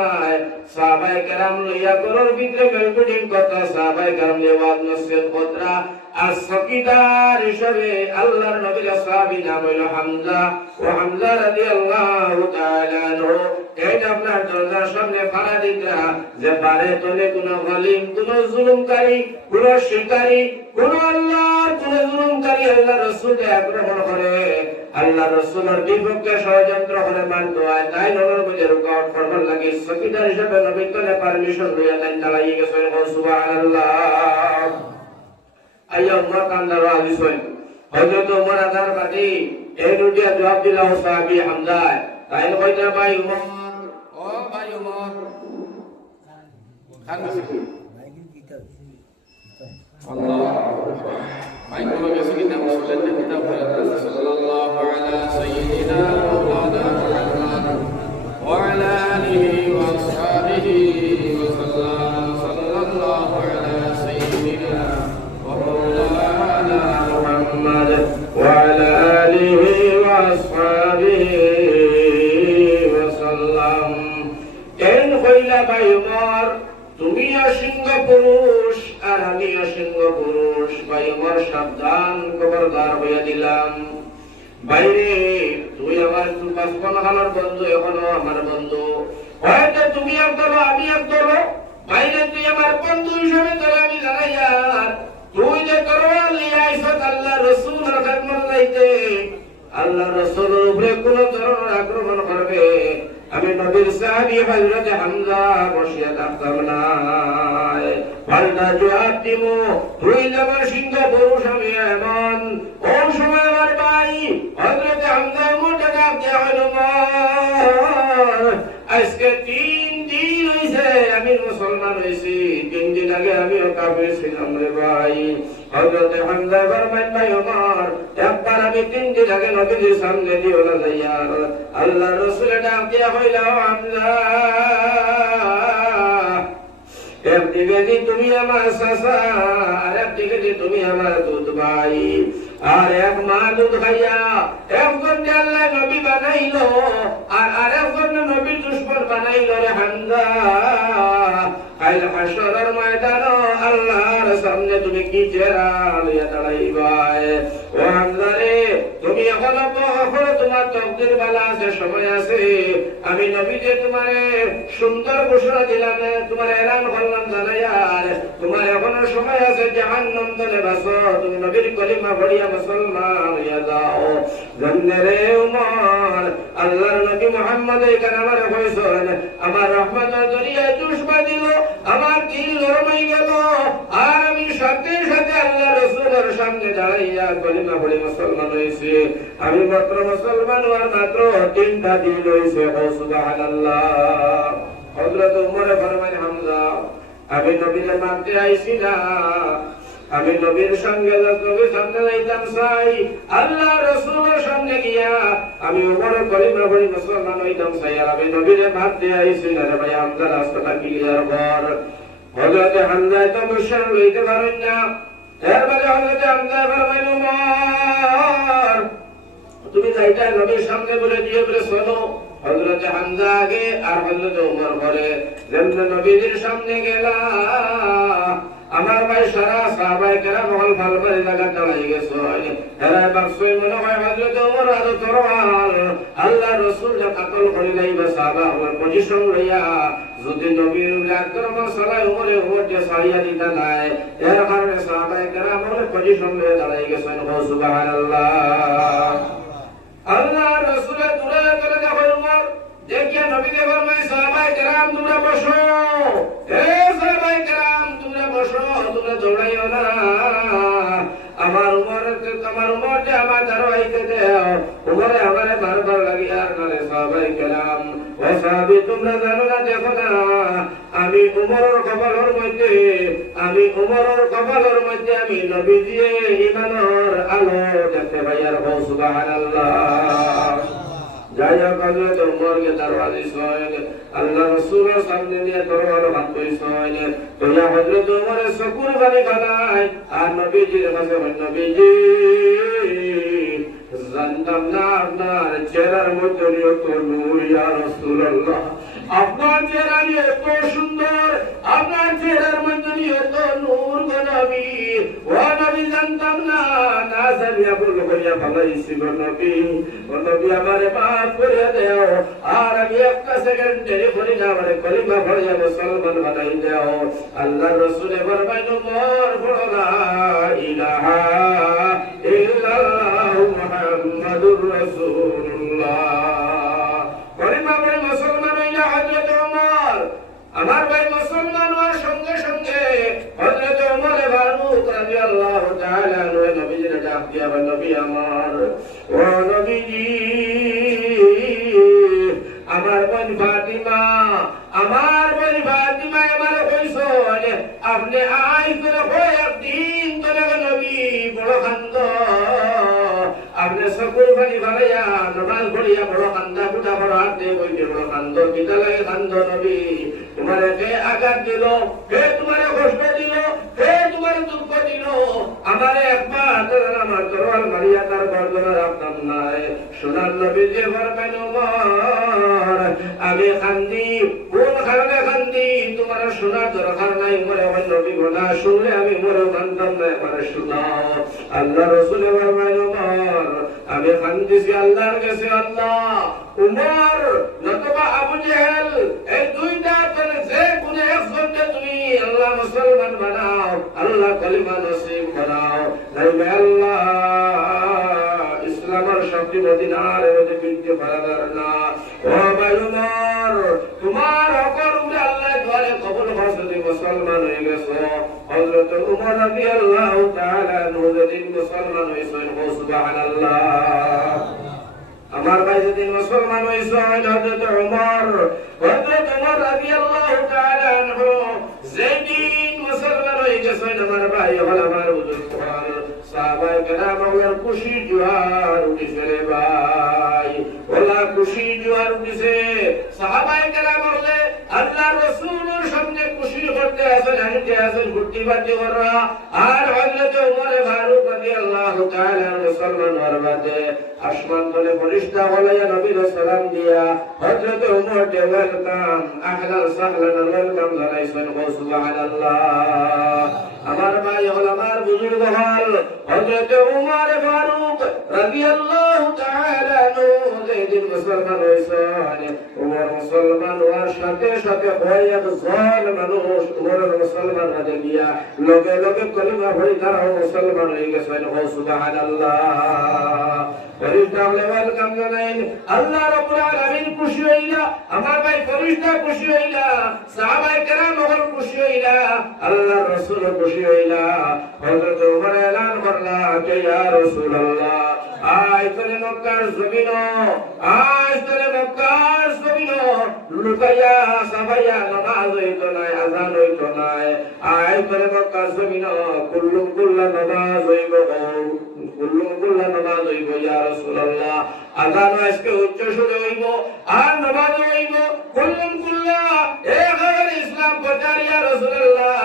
সাহাবায়ে কেরাম লইয়া ঘরের ভিতরে মিটিং কথা সাহাবায়ে কেরাম ওয়াজ নসিহত কথা। আর চকিদার হিসেবে আল্লাহর নবীর সাহাবী নাম হইল হামজা। ও হামজা রাদিয়াল্লাহু তাআলা আনহু এইটা আপনার দরজার সামনে ফাড়া দিতরা যে বারে তলে কোন জালিম কোন জুলুমকারী কোন শিকারী কোন আল্লাহর কোন জুলুমকারী আল্লাহর রাসূলকে আক্রমণ করে আল্লাহর রাসূলের বিপক্ষে ষড়যন্ত্র করে মানতো হয়, তাই নবীর মধ্যে রুকাওয়াত করবার লাগে চকিদার হিসেবে নবী তলে পারমিশন লইয়া তাই চালাই গেছে। সুবহানাল্লাহ। আইয়া উমর কান্দার আলী সই হযরত ওমর আদার বাদী এই দুটিয়া জবাব দিলা সাহাবী হামজা তাই কইতা ভাই উমর ও ভাই উমর আল্লাহ ভাই কোন গেছে কি নাম শুনলেন না কিতাব সাল্লাল্লাহু আলা সাইয়্যিদিনা মাওলানা মুহাম্মদ ওয়া আলা আলিহি ওয়া আসহাবিহি ওয়া সাল্লাম। সাল্লাল্লাহু আলা সাইয়্যিদিনা ومولانا محمد وعلى آله وأصحابه وسلم। কেন কইলা ভাই ওমর তুমি অসিংহ পুরুষ আর আমি অসিংহ পুরুষ? ভাই ওমর সাবধান খবরদার হইয়া দিলাম। বাইরে তুই আমার বাঁচপন কালের বন্ধু, এখনো আমার বন্ধু, হয়তো তুমি এক ধরো আমি এক ধরো, বাইরে তুই আমার বন্ধু হিসেবে ধরে আমি জানাই আর তুই যে তরোয়ার নিয়ে আইছত আল্লাহর রাসূলের খেদমত লাইতে, আল্লাহর রাসূলের উপরে কোন ধরনের আক্রমণ করবে আমি নবীর সাহাবী হযরত হামজা বসিয়া থাকতাম না পাল্টা জবাব দিব হইল আমার সিংহ পুরুষ আমি এমন কোন সময় আমার ভাই হযরত হামজা মোটা ডাক দেয়া হলো আজকে 3 দিন হইছে আমি মুসলমান হইছি 3 দিন আগে আমিও কাফের ছিলাম রে ভাই হযরত হামজা ফরমান ভাই ওমর একবার আমি 3 দিন আগে নবীর সামনে দিয়ে ওলা যাইয়া আল্লাহর রাসূল ডাক দেয়া হইল হামজা একদিকে যে তুমি আমার চাচা আর একদিকে যে তুমি আমার দুধ ভাই আর এক মা দুধ খাইয়া একজন আল্লাহ নবী বানাইলো আর আরেকজন নবীর দুশমন বানাইলো রে হামজা কাল হাশরের ময়দানে আল্লাহর সামনে তুমি কি চেহারা লইয়া দাঁড়াইবা ও হামজা রে তুমি এখন তোমার তকদির বালা আছে সময় আছে আমি নবী যে তোমারে সুন্দর ঘোষণা দিলাম তোমার এলান করলাম জানাইয়ার তোমার এখনো সময় আছে জাহান্নাম থেকে বাঁচো তুমি নবীর কলিমা পড়িয়া মুসলমান হইয়া যাও জানলে রে উমর আল্লাহর নবী মুহাম্মদ এখানে আমার কইছেন আমার রহমতের দরিয়ায় চুষমা দিল আমার দিল গরম হয়ে গেল আর আমি সাথে সাথে আল্লাহ রাসূলের সামনে দাঁড়াইয়া কলিমা পড়ে মুসলমান হইছি আমি মাত্র মুসলমান হওয়ার মাত্র 3টা দিন হইছে সুবহানাল্লাহ হযরত উমর ফরমান হামজা আমি নবীকে মানতে আইছি না আমি নবীর সঙ্গে নবীর সামনে যাইতাম চাই আল্লাহ রাসূলের সামনে গিয়া আমি উমর কলিমা পড়ি মুসলমান হইতাম চাই আর আমি নবীকে মানতে আইছি না রে ভাই হামজা রাস্তাটা ক্লিয়ার কর হযরত হামজা তো মুশরিক হইতে পারেন না এরপরে হযরত হামজা ফরমান উমর তুমি যাইতা নবীর সামনে বলে দিয়ে বলে শোনো হযরত হামজা আগে আর হযরত উমর পরে যেমন নবীর সামনে গেলা আমার ভাই সারা সাহাবায়ে কেরাম হল ভালভাবে জায়গা দাঁড়াই গেছে এরা বাক্সই মনে হয় হযরত উমর আর তরওয়াল আল্লাহ রাসূল যা কাতল করে লাইবা সাহাবা ওর পজিশন লইয়া যদি নবীর আক্রমণ সালাই উমরে ওটে সারিয়া দিতা নাই এর কারণে সাহাবায়ে কেরাম হল পজিশন লইয়া দাঁড়াই গেছেন সুবহানাল্লাহ আল্লাহ রাসূলের দূরে করে দেখো উমর দেখিয়া নবীকে ফরমায় সাহাবায়ে কেরাম তোমরা বসো হে সাহাবায়ে কেরাম তোমরা বসো তোমরা দৌড়াইও না আমার উমরকে আমার দাঁড়াইতে দাও উমরে আমারে বারবার লাগিয়া করে সাহাবায়ে কেরাম ও সাহাবী তোমরা জানো না দেখো না আমি উমরের কপালের মধ্যে আমি নবীজি ঈমানের আলো দেখতে পাই আর সুবহানাল্লাহ যাইয়া হযরত উমরকে দরওয়াজে সয়েন আল্লাহ রাসূলের সামনে নিয়ে দরওয়াজে হাত কইছেন তো ইয়া হযরত উমরের চকুর পানি ফেলায় আর নবীজির কাছে নবীজি জানতাম না আপনার চেহারার মধ্যে এত নূর ইয়া রাসূলুল্লাহ আপনার চেহারা এত সুন্দর আপনার চেহারার মধ্যে এত নূর গো নবী ও নবী জানতাম না না জানিয়া ভুল করিয়া ফেলাইছি গো নবী ও নবী আমারে মাফ করে দাও আর আমি একটা সেকেন্ড দেরি করি না আমারে কলিমা পড়িয়া মুসলমান বানাই দাও আল্লাহর রাসূল ফরমায় উমর পড়ো লা ইলাহা ইল্লাল্লাহ মুহাম্মাদুর রাসূলুল্লাহ কলিমা পড়ে মুসলমান হইয়া হযরত উমর আমার ভাই মুসলমান হওয়ার সঙ্গে সঙ্গে হযরত উমর ফারুক রাদিয়াল্লাহু তাআলা আনহু নবীজির ডাক দিয়া বলেন নবী আমার ও নবীজি আমার বোন ফাতিমা আমার কইছো আপনি আই করে হয় একদিন করে নবী বড় খান্দ আপনি সকল পানি ভালাইয়া নামাজ পড়িয়া বড় খান্দা বুটা বড় হাত দিয়ে বইতে বড় খান্দ কিতা লাগে খান্দ নবী তোমারে কে আঘাত দিল কে তোমারে কষ্ট দিল কে তোমারে দুঃখ দিল আমারে একবার আমার তরোয়াল মারিয়া তার গর্দনে রাখতাম নাই সোনার নবী যে ফরমান উমর আমি খান্দি কোন কারণে খান্দি তোমার শোনার দরকার নাই মরে আমার নবী গোনা শুনলে আমি মরে মানতাম না এবারে শোনাও আল্লাহ রাসূল ফরমান উমর আমি খান্দিছি আল্লাহর কাছে আল্লাহ উমর নতুবা আবু জেহেল এই দুইটা করে যে কোনে একজনকে তুমি আল্লাহ মুসলমান বানাও আল্লাহ কলিমা নসিব বানাও নাইলে আল্লাহ ইসলামের শক্তি মদিনার মধ্যে বিদ্যে পারাবার না ও ভাই উমর রাদিয়াল্লাহু তাআলা আনহু যেদিন মুসলমান হইছেন সুবহানাল্লাহ আমার ভাই যেদিন মুসলমান হইছেন হযরত ওমর রাদিয়াল্লাহু তাআলা আনহু যেদিন মুসলমান হয়ে গেছেন আমার ভাই আমার বুজুর্গ সাহাবায়ে কেরামের খুশি জোয়ার উঠেছে রে ভাই ওলা খুশি জোয়ার উঠেছে সাহাবায়ে কেরাম বলে আল্লাহর রাসূলের সামনে খুশি করতে আসেন হাঁটতে আসেন ঘুরতে বাড়তে ওরা আর হযরত ওমর ফারুক রাদিয়াল্লাহু তাআলা মুসলমান হওয়ার বাদে আসমান বলে ফেরেশতা বলে নবীর সালাম দিয়া হযরত ওমর কে ওয়েলকাম আহলান সাহলান ওয়েলকাম জানাইছেন সুবহানাল্লাহ আমার ভাই হল আমার বুজুর্গ হল হযরত ওমর ফারুক রাদিয়াল্লাহু তাআলা আনহু যেদিন মুসলমান হইছেন ওমর মুসলমান হওয়ার সাথে সাথে হয় একজন মানুষ ওমর মুসলমান হয়ে গিয়া লগে লগে কলিমা পড়ে তারা মুসলমান হয়ে গেছেন সুবহানাল্লাহ ফেরেশতা ওয়েলকাম জানাইন আল্লাহ রাব্বুল আলামিন খুশি হইলা আমার ভাই ফেরেশতা খুশি হইলা সাহাবায়ে কেরাম খুশি হইলা আল্লাহর রাসূল খুশি হইলা হযরত ওমর এলান করলা যে ইয়া রাসূলুল্লাহ আজ তোরে মক্কার জমিন আজ তোরে মক্কার জমিন লুকাইয়া সাবাইয়া নামাজ হইতো না আযান হইতো না আজ তোরে মক্কার জমিন কুল্লুম কুল্লা নামাজ হইব কুল্লুম কুল্লা নামাজ হইব ইয়া রাসূলুল্লাহ আযান আজকে উচ্চ সুরে হইব আর নামাজ হইব কুল্লুম কুল্লা একবার ইসলাম প্রচার ইয়া রাসূলুল্লাহ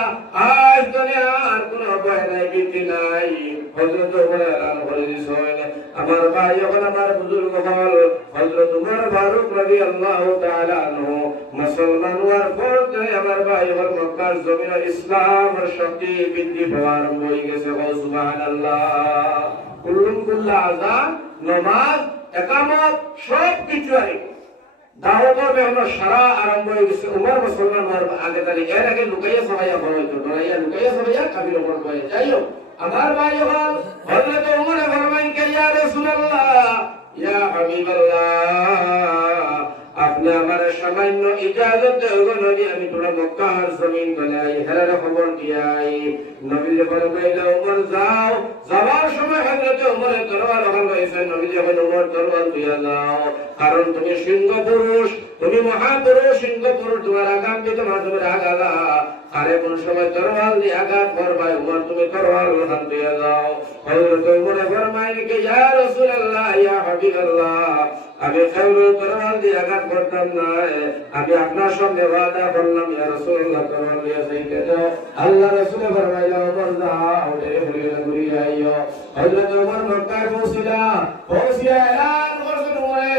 আজ তোরে আর কোনো ভয় নাই ভীতি নাই হযরত ওমর এলান করে দিছেন আমার ভাই এখন আমার বুজুর্গ হল হযরত ওমর ফারুক রাদিয়াল্লাহু তাআলা আনহু মুসলমান হওয়ার পর আমার ভাই হল মক্কার জমিনে ইসলামের শক্তি বৃদ্ধি পাওয়া আরম্ভ হয়ে গেছে সুবহানাল্লাহ কুল্লুম কুল্লা আযান নামাজ ইকামত সব কিছু আছে দাওয়াতের মেহনত সারা আরম্ভ হয়ে গেছে ওমর মুসলমান হওয়ার আগে তাহলে এর আগে লুকাইয়া সবাইয়া বড় হইতো ডরাইয়া লুকাইয়া সবাইয়া কাবির ওমর হয়ে যাই হোক আমার ভাই হল হযরত ওমর ফরমাইন কে ইয়া রাসূলুল্লাহ ইয়া হাবিবাল্লাহ আপনি আমার সামান্য ইজাজত দেবেন নবী আমি তোরা মক্কার জমিন বানাই হেরার খবর দিয়াই নবী ফরমাইলা ওমর যাও যাওয়ার সময় হযরত ওমরের তরবার হল হইছে নবী যখন ওমর তরবার দিয়া যাও কারণ তুমি সিংহ পুরুষ তুমি মহাপুরুষ সিংহ পুরুষ তোমার আগাম দিতে তোমার আগালা আরে কোন সময় তরবাল দিয়ে আঘাত করবাই ওমর তুমি তরবাল হাত দিয়ে যাও হযরত ওমর ফরমাইলেন কে ইয়া রাসূলুল্লাহ ইয়া হাবিবাল্লাহ আমি খায়রুল তরবাল দিয়ে আঘাত করতাম না আমি আপনার সঙ্গে ওয়াদা করলাম ইয়া রাসূলুল্লাহ তরবাল দিয়ে যাইতে দাও আল্লাহ রাসূল ফরমাইলেন ওমর যাও দেরে হলিয়া ঘুরি আইও হযরত ওমর মক্কায় পৌঁছিয়া এলান করলেন ওমরে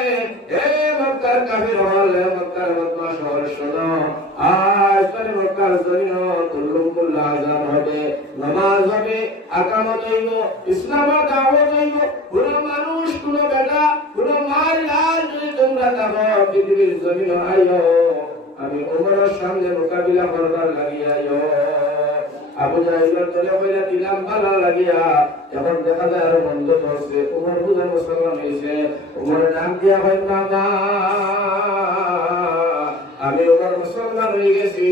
হে মক্কার কাফির হল মক্কার বদমাশ হল শোনো আজ তোরে মক্কার জমিন কুল্লুম কুল্লা আযান হবে নামাজ হবে ইকামত হইব ইসলামের দাওয়াত হইব কোন মানুষ কোন বেটা কোন মার লাল যদি তোমরা দেখো পৃথিবীর জমিন আইও আমি ওমরের সামনে মোকাবিলা করবার লাগিয়া আইও আবু জাহেলের তলে কইরা দিলাম ভালো লাগিয়া এখন দেখা যায় আরো বন্ধ করছে ওমর বুঝার মুসলমান হইছে ওমরের নাম দিয়া হয় মামা আমি ওমর মুসলমান হয়ে গেছি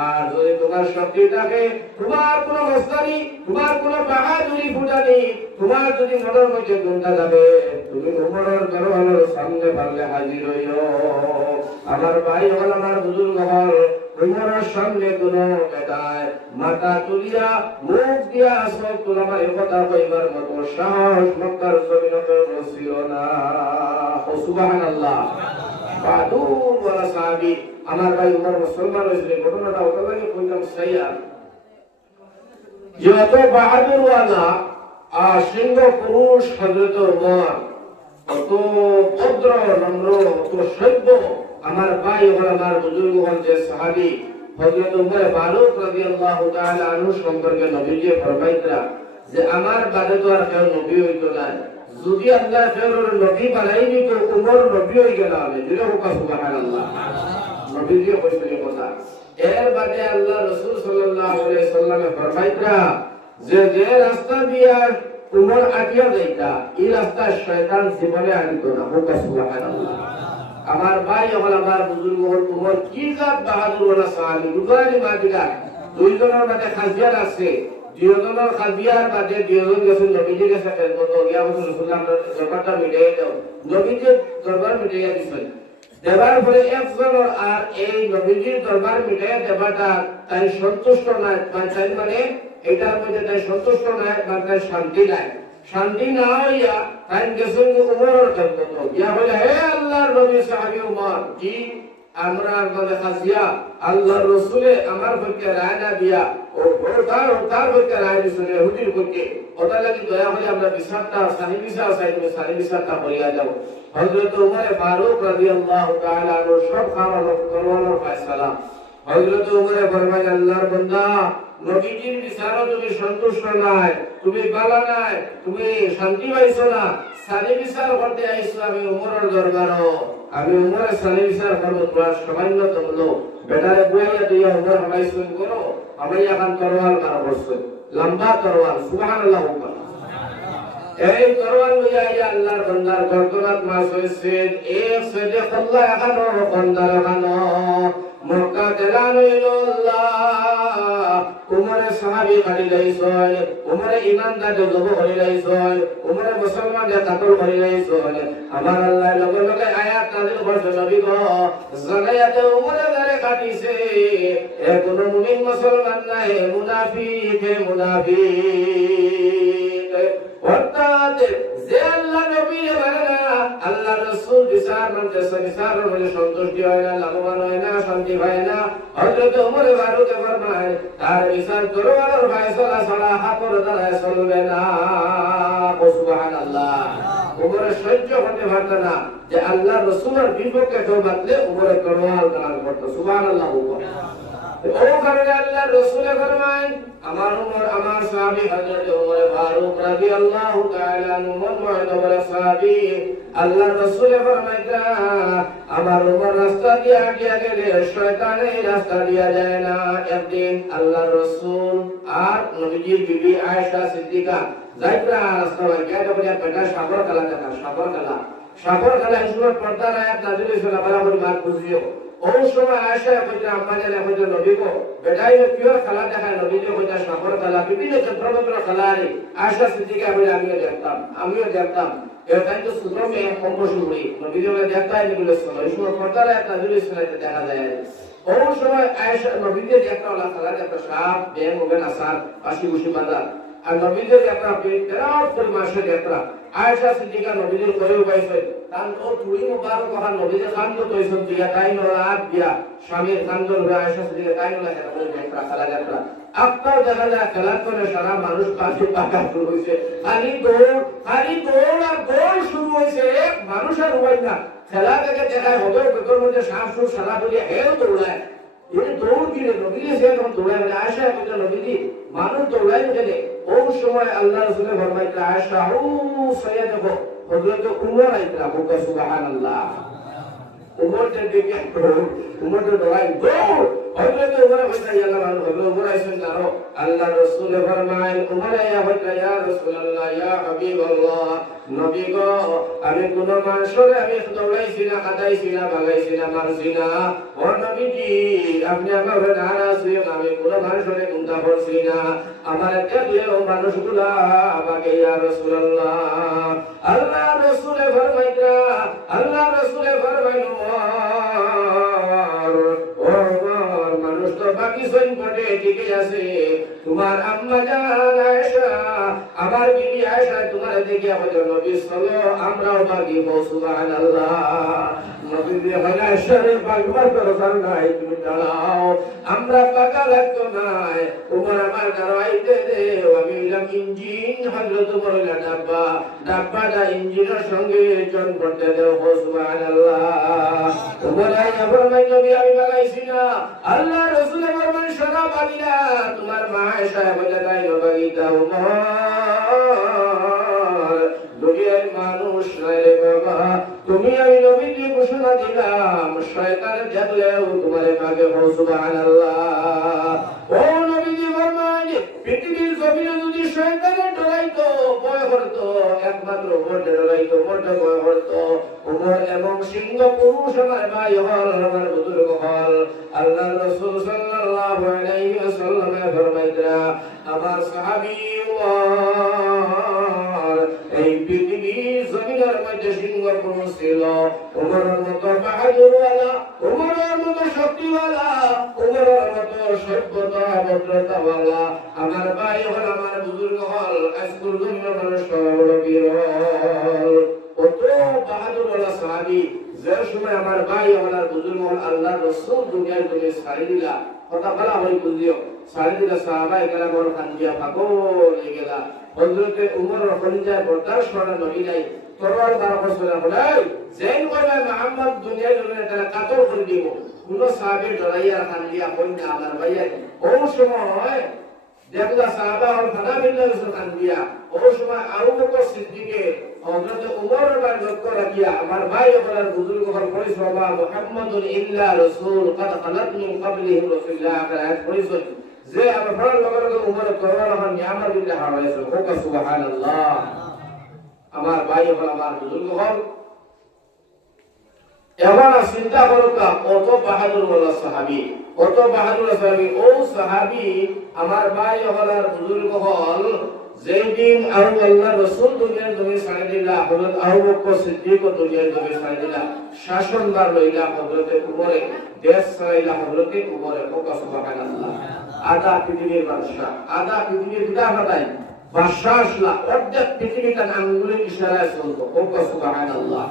আর যদি তোমার শক্তি থাকে তোমার কোনো মস্তানি তোমার কোনো বাহাদুরি ফুটানি তোমার যদি মনের মধ্যে দুটা যাবে তুমি ওমরের দরবারের সামনে পারলে হাজির হইও আমার ভাই হল আমার বুজুর্গ হল ওমরের সামনে কোনো বেটায় মাথা তুলিয়া মুখ দিয়া সব তোমার কথা কইবার মতো সাহস মক্কার জমিনে ছিল না সুবহানাল্লাহ বাদুর ওয়ালা সাহাবী আমার ভাই ওমর মুসলমান হয়েছিলেন ঘটনাটা ওটা লাগে কইতাম সাইয়া যত বাহাদুর ওয়ালা আর সিংহ পুরুষ হযরত ওমর কত ভদ্র নম্র কত সভ্য আমার ভাই হল আমার বুজুর্গ হল যে সাহাবী হযরত ওমর ফারুক রাদিয়াল্লাহু তাআলা আনহু সম্পর্কে নবীজি ফরমাইতরা যে আমার বাদে তো আর কেউ নবী হইতো না যদি আল্লাহ ফেরর নবী বানাইনি তো ওমর নবী হয়ে গেল আমি দিলে হোক সুবহানাল্লাহ নবীজি কইছেন কথা এর বাদে আল্লাহ রাসূল সাল্লাল্লাহু আলাইহি সাল্লামে ফরমাইতরা যে যে রাস্তা দিয়া ওমর আটিয়া যাইতা এই রাস্তা শয়তান জীবনে আনিতো না হোক সুবহানাল্লাহ আমার ভাই হল আমার বুজুর্গ হল ওমর কি জাত বাহাদুর ওয়ালা সাহাবী বুঝানি মাদিকা দুইজনের মধ্যে খাসিয়াত আছে দুজনের খাদিয়ার বাদে দুজন গেছেন নবীজির কাছে খেদমত ইয়া রাসূলুল্লাহ আমরা দরবারটা মিটাই দাও নবীজির দরবার মিটাইয়া দিছেন দেবার পরে একজনের আর এই নবীজির দরবার মিটাইয়া দেবাটা তাই সন্তুষ্ট নয় মানে এটার মধ্যে তাই সন্তুষ্ট নয় বা তাই শান্তি নাই শান্তি না হইয়া তাই গেছেন উমরের খেদমত ইয়া বলে হে আল্লাহর নবী সাহাবী উমর কি আমরা আপনাদের খাসিয়া আল্লাহর রাসূলে আমার পক্ষে রায় না দিয়া ও তার পক্ষে রায় দিয়েছেন হুজুর পক্ষে ওটা লাগি দয়া করে আমরা বিচারটা সাহি বিচার সাইডে সাহি বিচারটা করিয়া যাও হযরত উমর ফারুক রাদিয়াল্লাহু তাআলা আনহু সব খাবার করওয়ানোর ফয়সালা হযরত উমর ফরমায় আল্লাহর বান্দা নবীজির বিচারও তুমি সন্তুষ্ট নাই তুমি বালা নাই তুমি শান্তি পাইছো না সাহি বিচার করতে আইছো আমি উমরের দরবারও আমি উমরের সাহি বিচার করব তোমার সামান্যতম লোক বেটারে বুয়াইয়া দিয়া উমর হামাইছুন করো আমি এখন তরোয়াল কার করছো লম্বা তরোয়াল সুবহানাল্লাহ এই তরোয়াল লইয়া ইয়া আল্লাহর বান্দার গর্দনাত মাস হইছে এক সদে আল্লাহ এখানো বান্দার এখানো মক্কা দেলানো আল্লাহ উমরে সাহাবী খালি লাইছয় উমরে ইমানদার জব হলি লাইছয় উমরে মুসলমান যে কাতল হলি লাইছয় আমার আল্লাহ লগে লগে আয়াত নাযিল করছে নবী গো জানায়াতে উমরে দারে কাটিছে এ কোন মুমিন মুসলমান নাই মুনাফিক অর্থাৎ যে আল্লাহ নবী মানে না আল্লাহ রাসূল বিচার মানতে বিচারের মধ্যে সন্তুষ্টি হয় না লাভবান হয় না শান্তি হয় না হযরত ওমর ফারুক ফরমায় তার বিচার তরবারের ফয়সালা ছাড়া হাতের দ্বারা চলবে না সুবহানাল্লাহ ওমর সহ্য করতে পারত না যে আল্লাহ রাসূলের বিপক্ষে কেউ বাতলে ওমর তরবাল দান করত সুবহানাল্লাহ ও কারণে আল্লাহ রাসূল ফরমায় আমার উমর আমার সাহাবী হযরত ওমর ফারুক রাদিয়াল্লাহু তাআলা আনহু মুআতাবার সাহাবী আল্লাহ রাসূল ফরমায় আমার উমর রাস্তা দিয়ে আগিয়ে গেলে শয়তানের রাস্তা দিয়ে যায় না একদিন আল্লাহ রাসূল আর নবীজির বিবি আয়েশা সিদ্দিকা যাইরা রাস্তা গিয়ে যখন বেটা সাগর কালা দেখা সাগর কালা হিসেবে পর্দার আয়াত নাযিল হইছিল বরাবর মার বুঝিও ওই সময় আয়েশা কইতা আম্মা জানে কইতা নবী গো বেটাই পিওর খেলা দেখায় নবী যে কইতা সাগর খেলা বিভিন্ন যন্ত্রমন্ত্র খেলা রে আয়েশা সিদ্দিকা বলে আমিও দেখতাম এটাই তো সূত্র মে কম্পোজিশন হই নবী যে দেখতাই বলে শুনো এই সময় পর্দার আয়াত নাযিল হইছিল এটা দেখা যায় ওই সময় আয়েশা নবী যে দেখতা ওলা খেলা দেখতা সাপ ব্যাং ওবেন আসার পাশি গুছি বাঁধা আর নবীদের একটা বিরাট পরিমাণের যাত্রা আয়েশা সিদ্দিকা নবীদের করেও পাইছে তান ও তুই মুবারক কথা নবীদের খান্দ তৈসব দিয়া তাই নরাত দিয়া স্বামীর খান্দর হয়ে আয়েশা সিদ্দিকা তাই নলা যাত্রা খেলা যাত্রা আপনার দেখা যায় খেলার করে সারা মানুষ পাশে পাকা শুরু হয়েছে খালি দৌড় আর গোল শুরু হয়েছে মানুষের উপায় না খেলা থেকে দেখায় হতো ভেতর মধ্যে সাপ সুর সারা বলিয়া হেও দৌড়ায় এই দৌড় কিনে নবীজি সে যখন দৌড়ায় আয়েশা কইতা নবীজি মানুষ দৌড়ায় গেলে ওই সময় আল্লাহ রাসূল ফরমাইতা আয়েশা ও সয়া দেখো হযরত উমর আইতা বলতো সুবহানাল্লাহ উমর যে দেখে উমর তো দৌড়ায় দৌড় হযরত উমর কইতা ইয়া আল্লাহ হযরত উমর আইছেন তারো আল্লাহ রাসূল ফরমায় উমর ইয়া হইতা ইয়া রাসূলুল্লাহ ইয়া হাবিবাল্লাহ নবী গো আমি কোন মানুষের আমি দৌড়াইছি না কাটাইছি না বাগাইছি না মারছি না ও নবীজি আপনি আমার নারাজ হয়ে আমি কোন মানুষের চিন্তা করছি না আমার একটা দুই মানুষগুলা আমাকে ইয়া রাসূলুল্লাহ আল্লাহ রাসূল ফরমাইতা আল্লাহ রাসূল ফরমাইলো মানুষ তো বাকি সই পড়ে ঠিক আছে তোমার আম্মা জান আয়েশা আমার বিবি আয়েশা তোমার দেখে আমাদের নবী সাল্লাল্লাহু আমরাও বাকি সুবহানাল্লাহ নবী দিয়ে আয়েশারে পাকবার দরকার নাই তুমি দাঁড়াও আমরা পাকা লাগতো নাই তোমার আমার দাঁড়াইতে দে আমি ইলাম ইঞ্জিন হযরত বড়লা ডাব্বাটা ইঞ্জিনের সঙ্গে জন করতে দেও সুবহানাল্লাহ তোমার আবার নবী আমি বাগাইছি না আল্লাহ রাসূল ফরমান শোনা বালিয়া তোমার মা আয়েশা বলে তাই নবীটা উমর দুনিয়ার মানুষ রে বাবা তুমি আমি নবীকে ঘোষণা দিলাম শয়তান দেখলেও তোমারে পাবে সুবহানাল্লাহ ও নবীজি ফরমান পৃথিবীর জমিনে যদি শয়তান ডরাইতো ভয় করতো একমাত্র উমরকে লড়াইতো উমরকে ভয় করতো উমর এবং সিংহ পুরুষ আমার ভাই হল আমার বুজুর্গ হল আল্লাহ রাসূল সাল্লাল্লাহু আলাইহি ওয়াসাল্লাম ফরমাইতরা আমার সাহাবী এই পৃথিবীর জমিনের মধ্যে সিংহ পুরুষ ছিল উমরের মতো বাহাদুরওয়ালা উমরের মতো শক্তিওয়ালা উমরের মতো সভ্যতা ভদ্রতাওয়ালা আমার ভাই হল আমার বুজুর্গ হল আজকুর দুনিয়ার মানুষ বড় বীর হল কত বাহাদুরওয়ালা সাহাবী যে সময় আমার ভাই আমার বুজুর্গ হল আল্লাহ রাসূল দুনিয়ার জন্য ছাড়ি দিলা কথা বলা হয় বুঝিও ছাড়ি দিলা সাহাবায়ে কেরামের কান্দিয়া পাগল হয়ে গেলা হযরতে উমরের খলিফা বরদাস্ত করা নবী নাই তরবার বার করছিল বলে যেন কইবে মুহাম্মদ দুনিয়ার জন্য তারা কাতর করে দিব কোন সাহাবী ডরাইয়া কান্দিয়া কই না আমার ভাইয়া ও সময় দেখলা সাহাবা হল ফানাবিল্লাহ কান্দিয়া ও সময় আবু বকর সিদ্দিকে হযরতে উমরের বার লক্ষ্য রাখিয়া আমার ভাই ওনার বুজুর্গ হল পরিস বাবা মুহাম্মাদুন ইল্লা রাসূল قد خلت من قبله রাসূলুল্লাহ আয়াত পরিস যে আমার ফরল লগর উমর তরবার হন নিয়ামত বিল্লাহ হাওয়াইছে হোক সুবহানাল্লাহ আমার ভাই হল আমার বুজুর্গ হল এবার চিন্তা করো কত বাহাদুর ওয়ালা সাহাবী কত বাহাদুর সাহাবী ও সাহাবী আমার ভাই হল আর বুজুর্গ হল যেদিন আল্লাহ রাসূল দুনিয়ার জমিনে ছাড়ি দিলা হযরত আবু বকর সিদ্দিক দুনিয়ার জমিনে ছাড়ি দিলা শাসনদার লইলা হযরতে উমরে দেশ ছাড়াইলা হযরতে উমরে হোক সুবহানাল্লাহ আদা পৃথিবীর বাদশা আদা পৃথিবীর বিদা হতাই বাদশা আসলা অর্ধেক পৃথিবীটা আঙ্গুলের ইশারায় চলতো হোক সুবহানাল্লাহ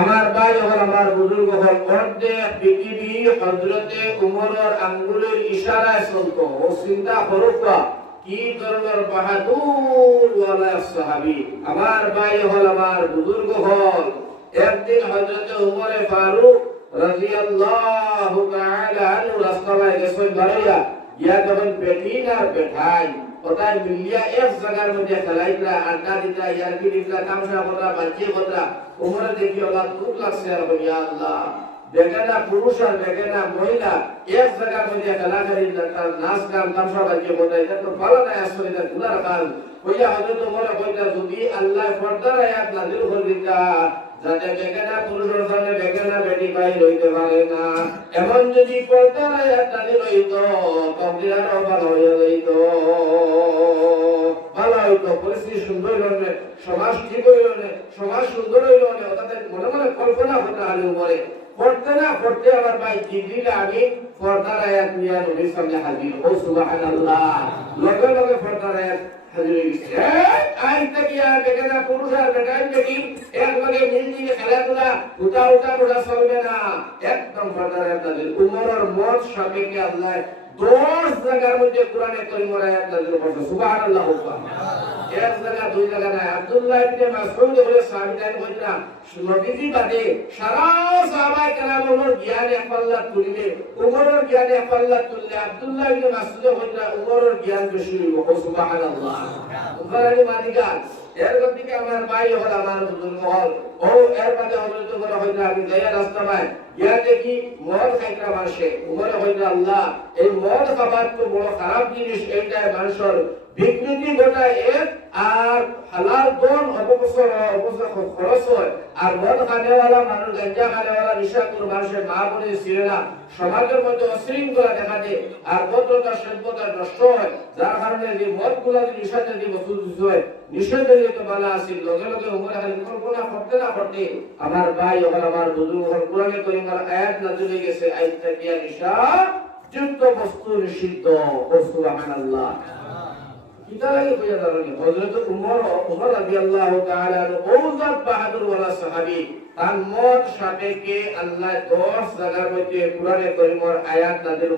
আমার ভাই হল আমার বুজুর্গ হল অর্ধেক পৃথিবী হযরতে উমরের আঙ্গুলের ইশারায় চলতো ও চিন্তা করুকা কি ধরনের বাহাদুর ওয়ালা সাহাবী আমার ভাই হল আমার বুজুর্গ হল একদিন হযরত উমর ফারুক রাদিয়াল্লাহু তাআলা আনহু রাস্তায় গেছেন বাড়িয়া ইয়া যখন পেটিন আর পেঠাই ওটাই মিলিয়া এক জায়গার মধ্যে খেলাইলা আড্ডা দিতা ইয়ারকি দিতা তামসা কথা বাচ্চা কথা উমর দেখি ওলা দুঃখ লাগছে আর ইয়া আল্লাহ বেগানা পুরুষ আর বেগানা মহিলা এক জায়গার মধ্যে খেলা খেলি নাচ গান তামসা বাজিয়ে বোঝায় এটা তো ভালো নাই আসলে এটা গুনার কাজ কইয়া হযরত ওমর কইতা যদি আল্লাহ পর্দার আয়াত নাযিল করে দিতা যাতে বেগানা পুরুষের সামনে বেগানা বেটি পাই রইতে পারে না এমন যদি পর্দার আয়াত নাযিল হইতো তকদির আরো ভালো হয়ে যাইত ভালো হইতো পরিস্থিতি সুন্দর হইল সমাজ ঠিক হইল সমাজ সুন্দর হইল ওটাতে মনে মনে কল্পনা হতে হালি উপরে পড়তে না পড়তে আমার ভাই জিবরিল আমি পর্দার আয়াত নিয়ে নবীর সামনে হাজির ও সুবহানাল্লাহ লগে লগে পর্দার আয়াত হাজির হয়ে গেছে আইতে কি আর বেগানা পুরুষ আর বেটাই দেখি এক লগে মিল দিয়ে খেলাধুলা উঠা চলবে না একদম পর্দার আয়াত নাযিল উমরের মত সাপেক্ষে আল্লাহ 10 জায়গার মধ্যে কোরআনে কারীমের আয়াত নাযিল করছে সুবহানাল্লাহ এক জায়গা দুই জায়গা না আব্দুল্লাহ ইবনে মাসউদ বলে সাহাবীদের কইরা নবীজি বাদে সারা সাহাবায়ে কেরামের জ্ঞান এক পাল্লা তুলিলে উমরের জ্ঞান এক পাল্লা তুললে আব্দুল্লাহ ইবনে মাসউদ কইরা উমরের জ্ঞান বেশি হইব সুবহানাল্লাহ উমরের মালিকা এর গতিকে আমার ভাই হল আমার বুজুর্গ হল ও এর বাদে হযরত উমর হইলা আমি যাইয়া রাস্তায় ইয়া দেখি মদ খাইতা মাসে উমর হইলা আল্লাহ এই মদ খাবার তো বড় খারাপ জিনিস এইটা মানুষের বিকৃতি ঘটায় এক আর হালাল দন অপবসর খরচ হয় আর মদ খানেওয়ালা মানুষ গাঞ্জা খানেওয়ালা নিশাকুর মানুষের মা বোনে ছিলেনা সমাজের মধ্যে অশৃঙ্খলা দেখা দেয় আর ভদ্রতা সভ্যতা নষ্ট হয় যার কারণে যে মদ গুলা নিষেধ যদি বস্তু হয় নিষেধ তো বালা আসিল লগে লগে উমরে খালি কল্পনা করতে না করতে আমার ভাই আমার বুজুর্গ কোরআনে কারীমের আয়াত নাযিল হয়ে গেছে আয়াত থেকে নিশা যুক্ত বস্তু নিষিদ্ধ সুবহানাল্লাহ কিতা লাগে কইয়া দাঁড়ানি হযরত উমর রাদিয়াল্লাহু তাআলা ওজাত বাহাদুর ওয়ালা সাহাবী তার মত সাপেক্ষে আল্লাহ 10 জায়গার মধ্যে কোরআনে কারীমের আয়াত নাযিল